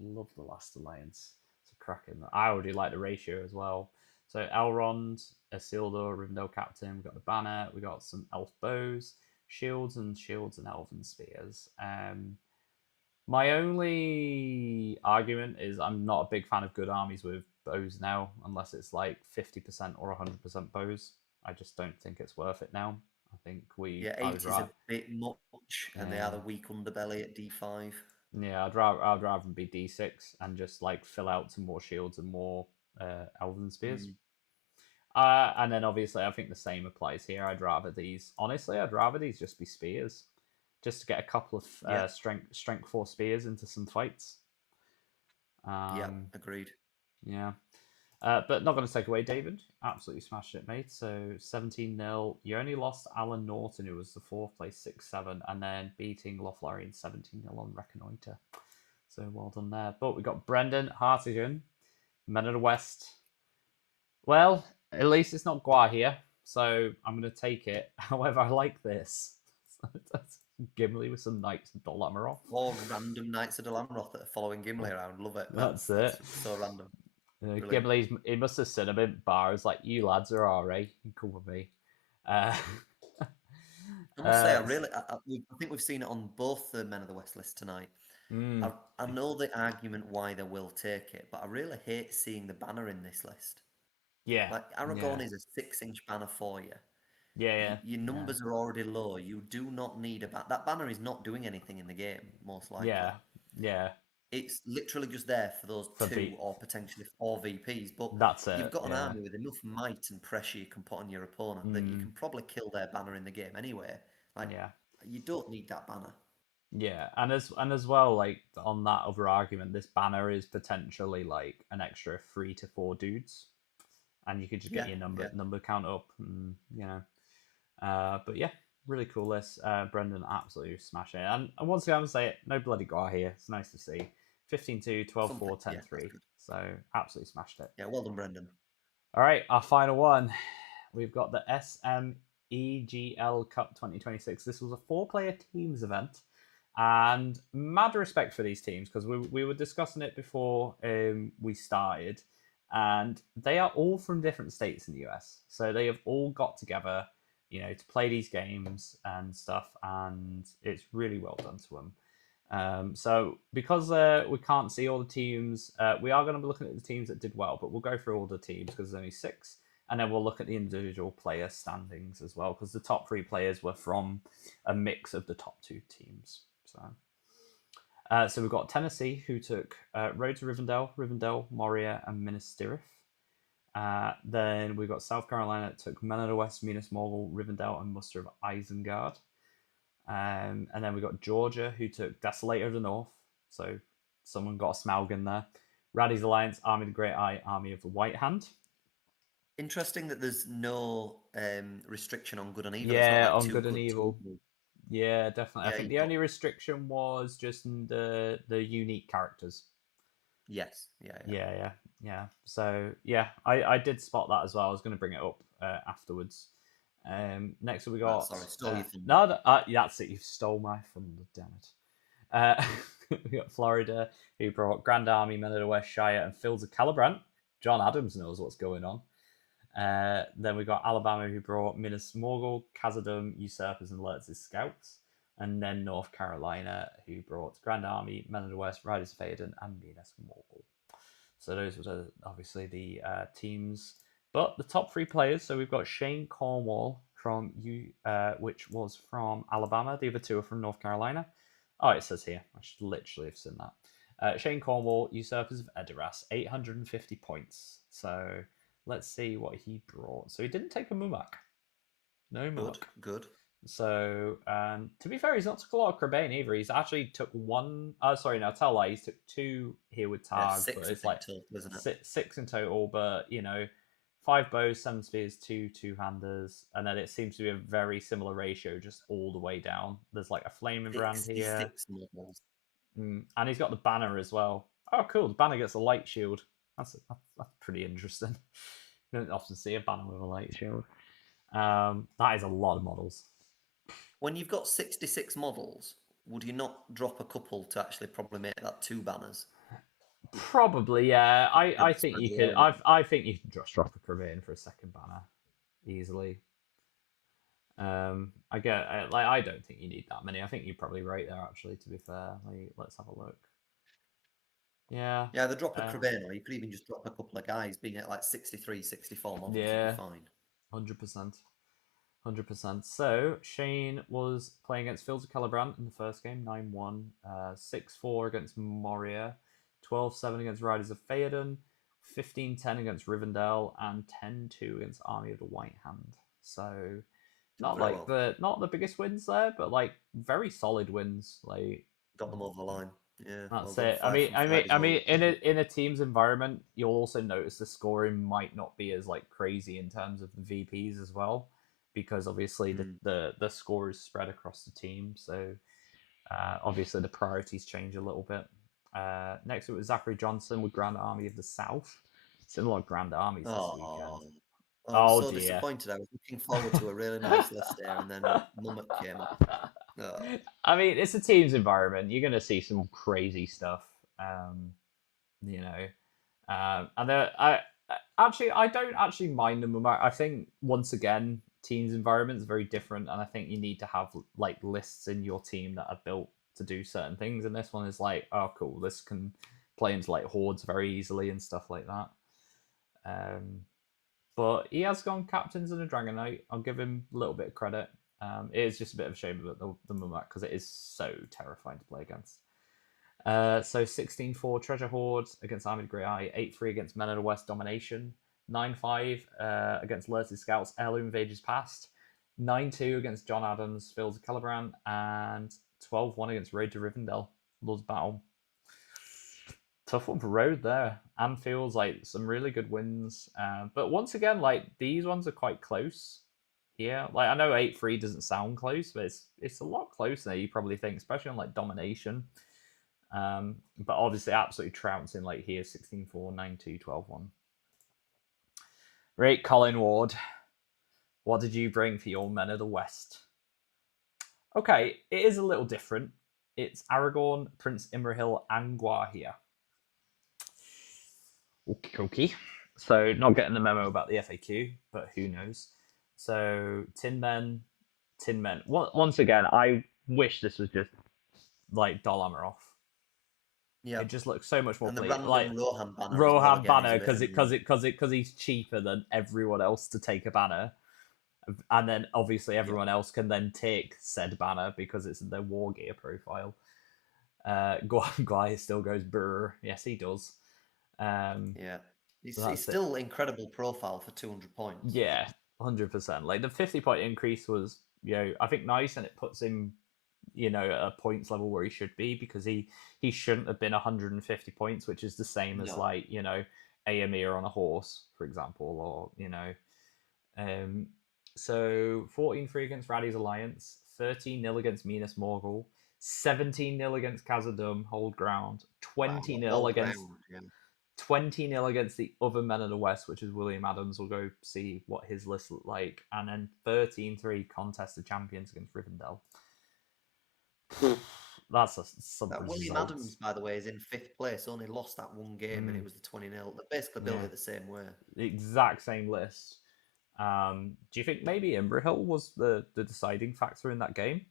Love The Last Alliance. It's a cracking. I already like the ratio as well. So Elrond, Isildur, Rivendell Captain. We've got the banner. We got some elf bows, shields and elven spears. My only argument is I'm not a big fan of good armies with bows now, unless it's like 50% or 100% bows. I just don't think it's worth it now. I think Yeah, I 8 would is a rather, bit much, and they are yeah, the weak underbelly at D5. yeah, I'd rather them be D6 and just like fill out some more shields and more elven spears. Mm, And then obviously I think the same applies here. I'd rather these just be spears, just to get a couple of yeah, strength 4 spears into some fights. yeah, Um, agreed. yeah. But not going to take away David. Absolutely smashed it, mate. So 17-0. You only lost Alan Norton, who was the 4th place, 6-7, and then beating Lothlorien 17-0 on Reconnoiter. So well done there. But we got Brendan Hartigan, Men of the West. Well, at least it's not Gua here, so I'm going to take it. However, I like this. Gimli with some Knights and Dolamarov. 4 random Knights of Delamroth that are following Gimli around. Love it. That's That's it. so random. Brilliant. He must have said a bit bars like, "You lads are alright, come with me." Uh, I must say, s- I think we've seen it on both the Men of the West list tonight. mm, I know the argument why they will take it, but I really hate seeing the banner in this list. yeah, Like yeah, Aragorn is a 6-inch banner for you. yeah, Your yeah, numbers are already low. You do not need a banner. That banner is not doing anything in the game, most likely. yeah, yeah. It's literally just there for those for 2 V. or potentially 4 VPs. But That's you've it. got an Yeah. army with enough might and pressure you can put on your opponent that you Mm, can probably kill their banner in the game anyway. Like, yeah. you don't need that banner. Yeah, and as well, like on that other argument, this banner is potentially like an extra 3 to 4 dudes, and you could just get Yeah, your number yeah. number count up, and But yeah, really cool list. Brendan absolutely smashing it, and once again, I'm gonna say it, no bloody guard here. It's nice to see. 15-2, Something. 12-4, Yeah, that's 10-3. good. So absolutely smashed it. Yeah, well done, Brendan. All right, our final one. We've got the SMEGL Cup 2026. This was a 4-player teams event, and mad respect for these teams because we were discussing it before we started, and they are all from different states in the US. So they have all got together, to play these games and stuff, and it's really well done to them. So because we can't see all the teams, we are going to be looking at the teams that did well, but we'll go through all the teams because there's only 6, and then we'll look at the individual player standings as well because the top 3 players were from a mix of the top 2 teams. So we've got Tennessee, who took Road to Rivendell, Moria, and Minas Tirith. Then we've got South Carolina, that took Men of the West, Minas Morgul, Rivendell, and Muster of Isengard. And then we got Georgia, who took Desolator of the North. So someone got a Smaug in there. Raddy's Alliance, Army of the Great Eye, Army of the White Hand. Interesting that there's no restriction on good and evil. It's not Yeah, like on too good and good, too evil. good. Yeah, definitely. I Yeah, think you've the got. only restriction was just the unique characters. Yes, yeah, yeah. Yeah. So yeah, I did spot that as well. I was going to bring it up afterwards. Next we Right, got sorry, stole your thunder. no, that's it. You stole my thunder, damn it. We got Florida, who brought Grand Army, Men of the West Shire, and Fields of Calibrant. John Adams knows what's going on. Then we got Alabama, who brought Minas Morgul, Khazad-dûm, Usurpers, and Lurtz's Scouts. And then North Carolina, who brought Grand Army, Men of the West, Riders of Aden, and Minas Morgul. So those were obviously the teams. But the top 3 players, so we've got Shane Cornwall from which was from Alabama. The other 2 are from North Carolina. Oh, it says here. I should literally have seen that. Shane Cornwall, Usurpers of Edoras, 850 points. So let's see what he brought. So he didn't take a Mumak. No Mumak. Good. So to be fair, he's not took a lot of Crebain either. He's actually took one. Oh, sorry, no, tell lie. He's took 2 here with Yeah, Targ, 6 but I it's think like total, isn't it? six in total. But 5 bows, 7 spears, 2 2-handers, and then it seems to be a very similar ratio, just all the way down. There's like a flaming brand here, 66 models. and he's got the banner as well. Oh, cool! The banner gets a light shield. That's pretty interesting. You don't often see a banner with a light shield. That is a lot of models. When you've got 66 models, would you not drop a couple to actually probably make that 2 banners? Probably, yeah. I think Spread you the could. element. I think you can just drop a Crevain for a second banner easily. I get like I don't think you need that many. I think you're probably right there. Actually, to be fair, let's have a look. Yeah, Yeah, the drop a uh, Crevain, or you could even just drop a couple of guys being at like 63, 64 models would be yeah, fine. 100%. 100%. So Shane was playing against Fields of Calibrant in the first game, 9-1, 6-4 against Moria, 12-7 against Riders of Theoden, 15-10 against Rivendell, and 10-2 against Army of the White Hand. So Done not very like well. the biggest wins there, but like very solid wins. Like Got them over the line. Yeah, well that's done. it. I 5 mean, from I 5 mean, is I always mean, in a good. in a team's environment, you'll also notice the scoring might not be as like crazy in terms of the VPs as well, because obviously Mm. the score is spread across the team. So obviously the priorities change a little bit. Next, it was Zachary Johnson with Grand Army of the South. Seen a lot of Grand Armies this weekend. Oh, I'm Oh so dear. disappointed. I was looking forward to a really nice list there, and then Mummet came up. Oh. I mean, it's a team's environment. You're going to see some crazy stuff. You know, and I don't actually mind them. I think once again, teams' environment is very different, and I think you need to have like lists in your team that are built to do certain things. And this one is like, oh, cool, this can play into like hordes very easily and stuff like that. But he has gone captains in a Dragon Knight. I'll give him a little bit of credit. It is just a bit of a shame about the Mumak because it is so terrifying to play against. So 16-4 Treasure Horde against Armored Grey Eye, 8-3 against Men of the West Domination, 9-5 against Lurcy Scouts Heirloom of Ages Past, 9-2 against John Adams Fields of Caliban, and 12-1 against Road to Rivendell Love's Battle. Tough one for Road there. Anfield's like some really good wins, but once again, like these ones are quite close. Yeah, like I know 8-3 doesn't sound close, but it's a lot closer than you probably think, especially on like domination. But obviously, absolutely trouncing like here 16-4, 9-2, 12-1. Right, Colin Ward, what did you bring for your Men of the West? Okay, it is a little different. It's Aragorn, Prince Imrahil, and Guahir. Okay. So, not getting the memo about the FAQ, but who knows. So, Tin Men. Once again, I wish this was just like Dolamarov. Yeah. It just looks so much more And the played. random Like Rohan banner as well, Rohan again, is banner a bit because he's cheaper than everyone else to take a banner, and then obviously everyone else can then take said banner because it's their war gear profile. Guy still goes brr. Yes, he does. Yeah. He's That's it. still incredible profile for 200 points. Yeah, 100%. Like the 50-point increase was, I think nice, and it puts him, at a points level where he should be because he shouldn't have been 150 points, which is the same as No. like Aemir on a horse, for example, or So 14-3 against Raddy's Alliance, 13-0 against Minas Morgul, 17-0 against Khazad-dûm, hold ground, Wow, 20-0 well against ground, yeah. 20-0 against the other Men of the West, which is William Adams. We'll go see what his list looked like. And then 13-3 contest of champions against Rivendell. That's some That William results. Adams, by the way, is in 5th place. Only lost that one game, and it was the 20-0. They basically built it the same way. The exact same list. Do you think maybe Imbrahil was the deciding factor in that game?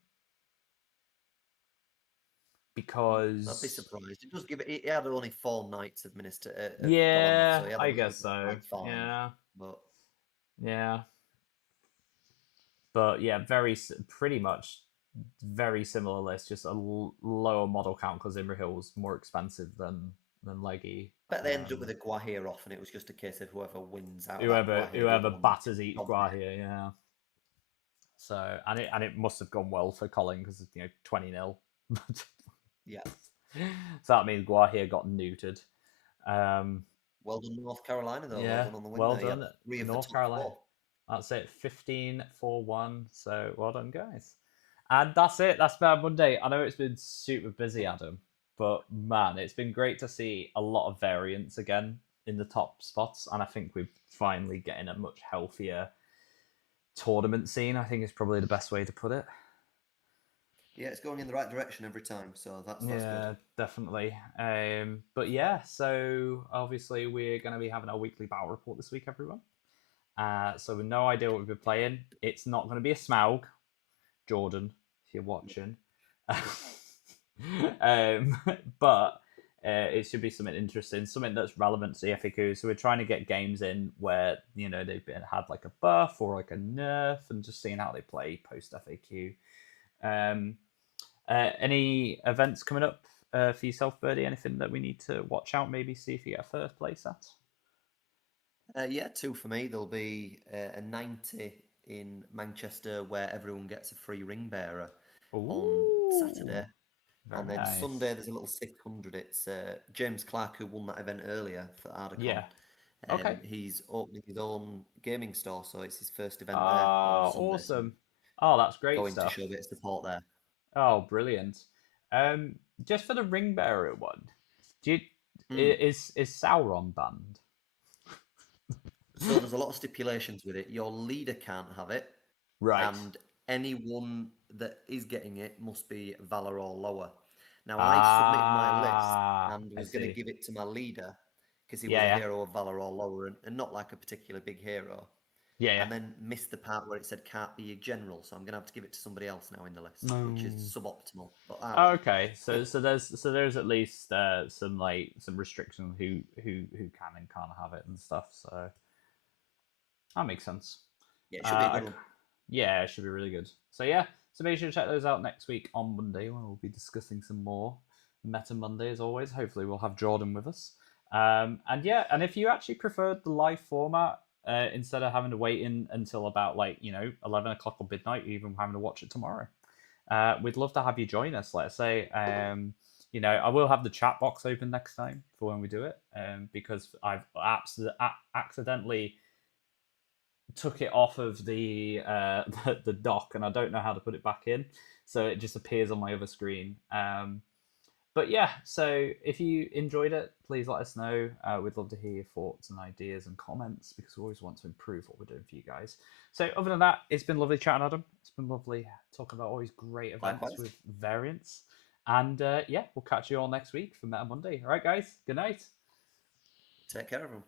Because I'd be surprised. It does give it. He had only 4 nights of Minister. Yeah, so he had I a guess so. like 5. Yeah, But yeah, but yeah, pretty much very similar list, just a lower model count because Imrahil was more expensive than Leggy. bet they ended up with a Guahir off, and it was just a case of whoever wins out of Whoever that Guahir, whoever one batters each dominate. Guahir, yeah. So and it must have gone well for Colin because 20-0. Yeah. So that means Guahir got neutered. Well done, North Carolina, though. Yeah, Well done on the win well there. done, Yeah, 3 of the North top Carolina. 4. That's it, 15-4-1. So well done, guys. And that's it. That's Bad Monday. I know it's been super busy, Adam, but man, it's been great to see a lot of variance again in the top spots. And I think we're finally getting a much healthier tournament scene. I think is probably the best way to put it. Yeah, it's going in the right direction every time, so that's Yeah, good. definitely. But yeah, so obviously we're going to be having our weekly battle report this week, everyone. So with no idea what we've been playing, it's not going to be a Smaug, Jordan, if you're watching. But it should be something interesting, something that's relevant to the FAQ. So we're trying to get games in where they've had like a buff or like a nerf, and just seeing how they play post FAQ. Any events coming up for yourself, Birdie? Anything that we need to watch out? Maybe see if you get a first place at. Yeah, 2 for me. There'll be a 90 in Manchester where everyone gets a free ring bearer on Saturday. And then Nice. Sunday there's a little 600. It's James Clark, who won that event earlier for Ardacon. Yeah. Okay. He's opening his own gaming store, so it's his first event there on Sunday. Awesome. Oh, that's great going stuff. to show a bit of support there. Oh, brilliant. Just for the ring bearer one, is Sauron banned? So there's a lot of stipulations with it. Your leader can't have it. Right. And anyone that is getting it must be Valor or lower. Now, I submitted my list and was going to give it to my leader because he was a hero of Valor or lower and not like a particular big hero. Yeah. And then missed the part where it said can't be a general, so I'm going to have to give it to somebody else now in the list, which is suboptimal. But okay, so there's at least some restrictions who can and can't have it and stuff. So that makes sense. Yeah, it should be a good one. Yeah, it should be really good. So yeah, so make sure to check those out next week on Monday when we'll be discussing some more. Meta Monday as always. Hopefully, we'll have Jordan with us. And yeah, and if you actually preferred the live format instead of having to wait in until about like 11 o'clock or midnight, even having to watch it tomorrow, we'd love to have you join us. Let's say, I will have the chat box open next time for when we do it, because I've accidentally took it off of the dock, and I don't know how to put it back in, so it just appears on my other screen. But yeah, so if you enjoyed it, please let us know. We'd love to hear your thoughts and ideas and comments because we always want to improve what we're doing for you guys. So other than that, it's been lovely chatting, Adam. It's been lovely talking about all these great events Likewise. with variants. And yeah, we'll catch you all next week for Meta Monday. All right, guys. Good night. Take care of them.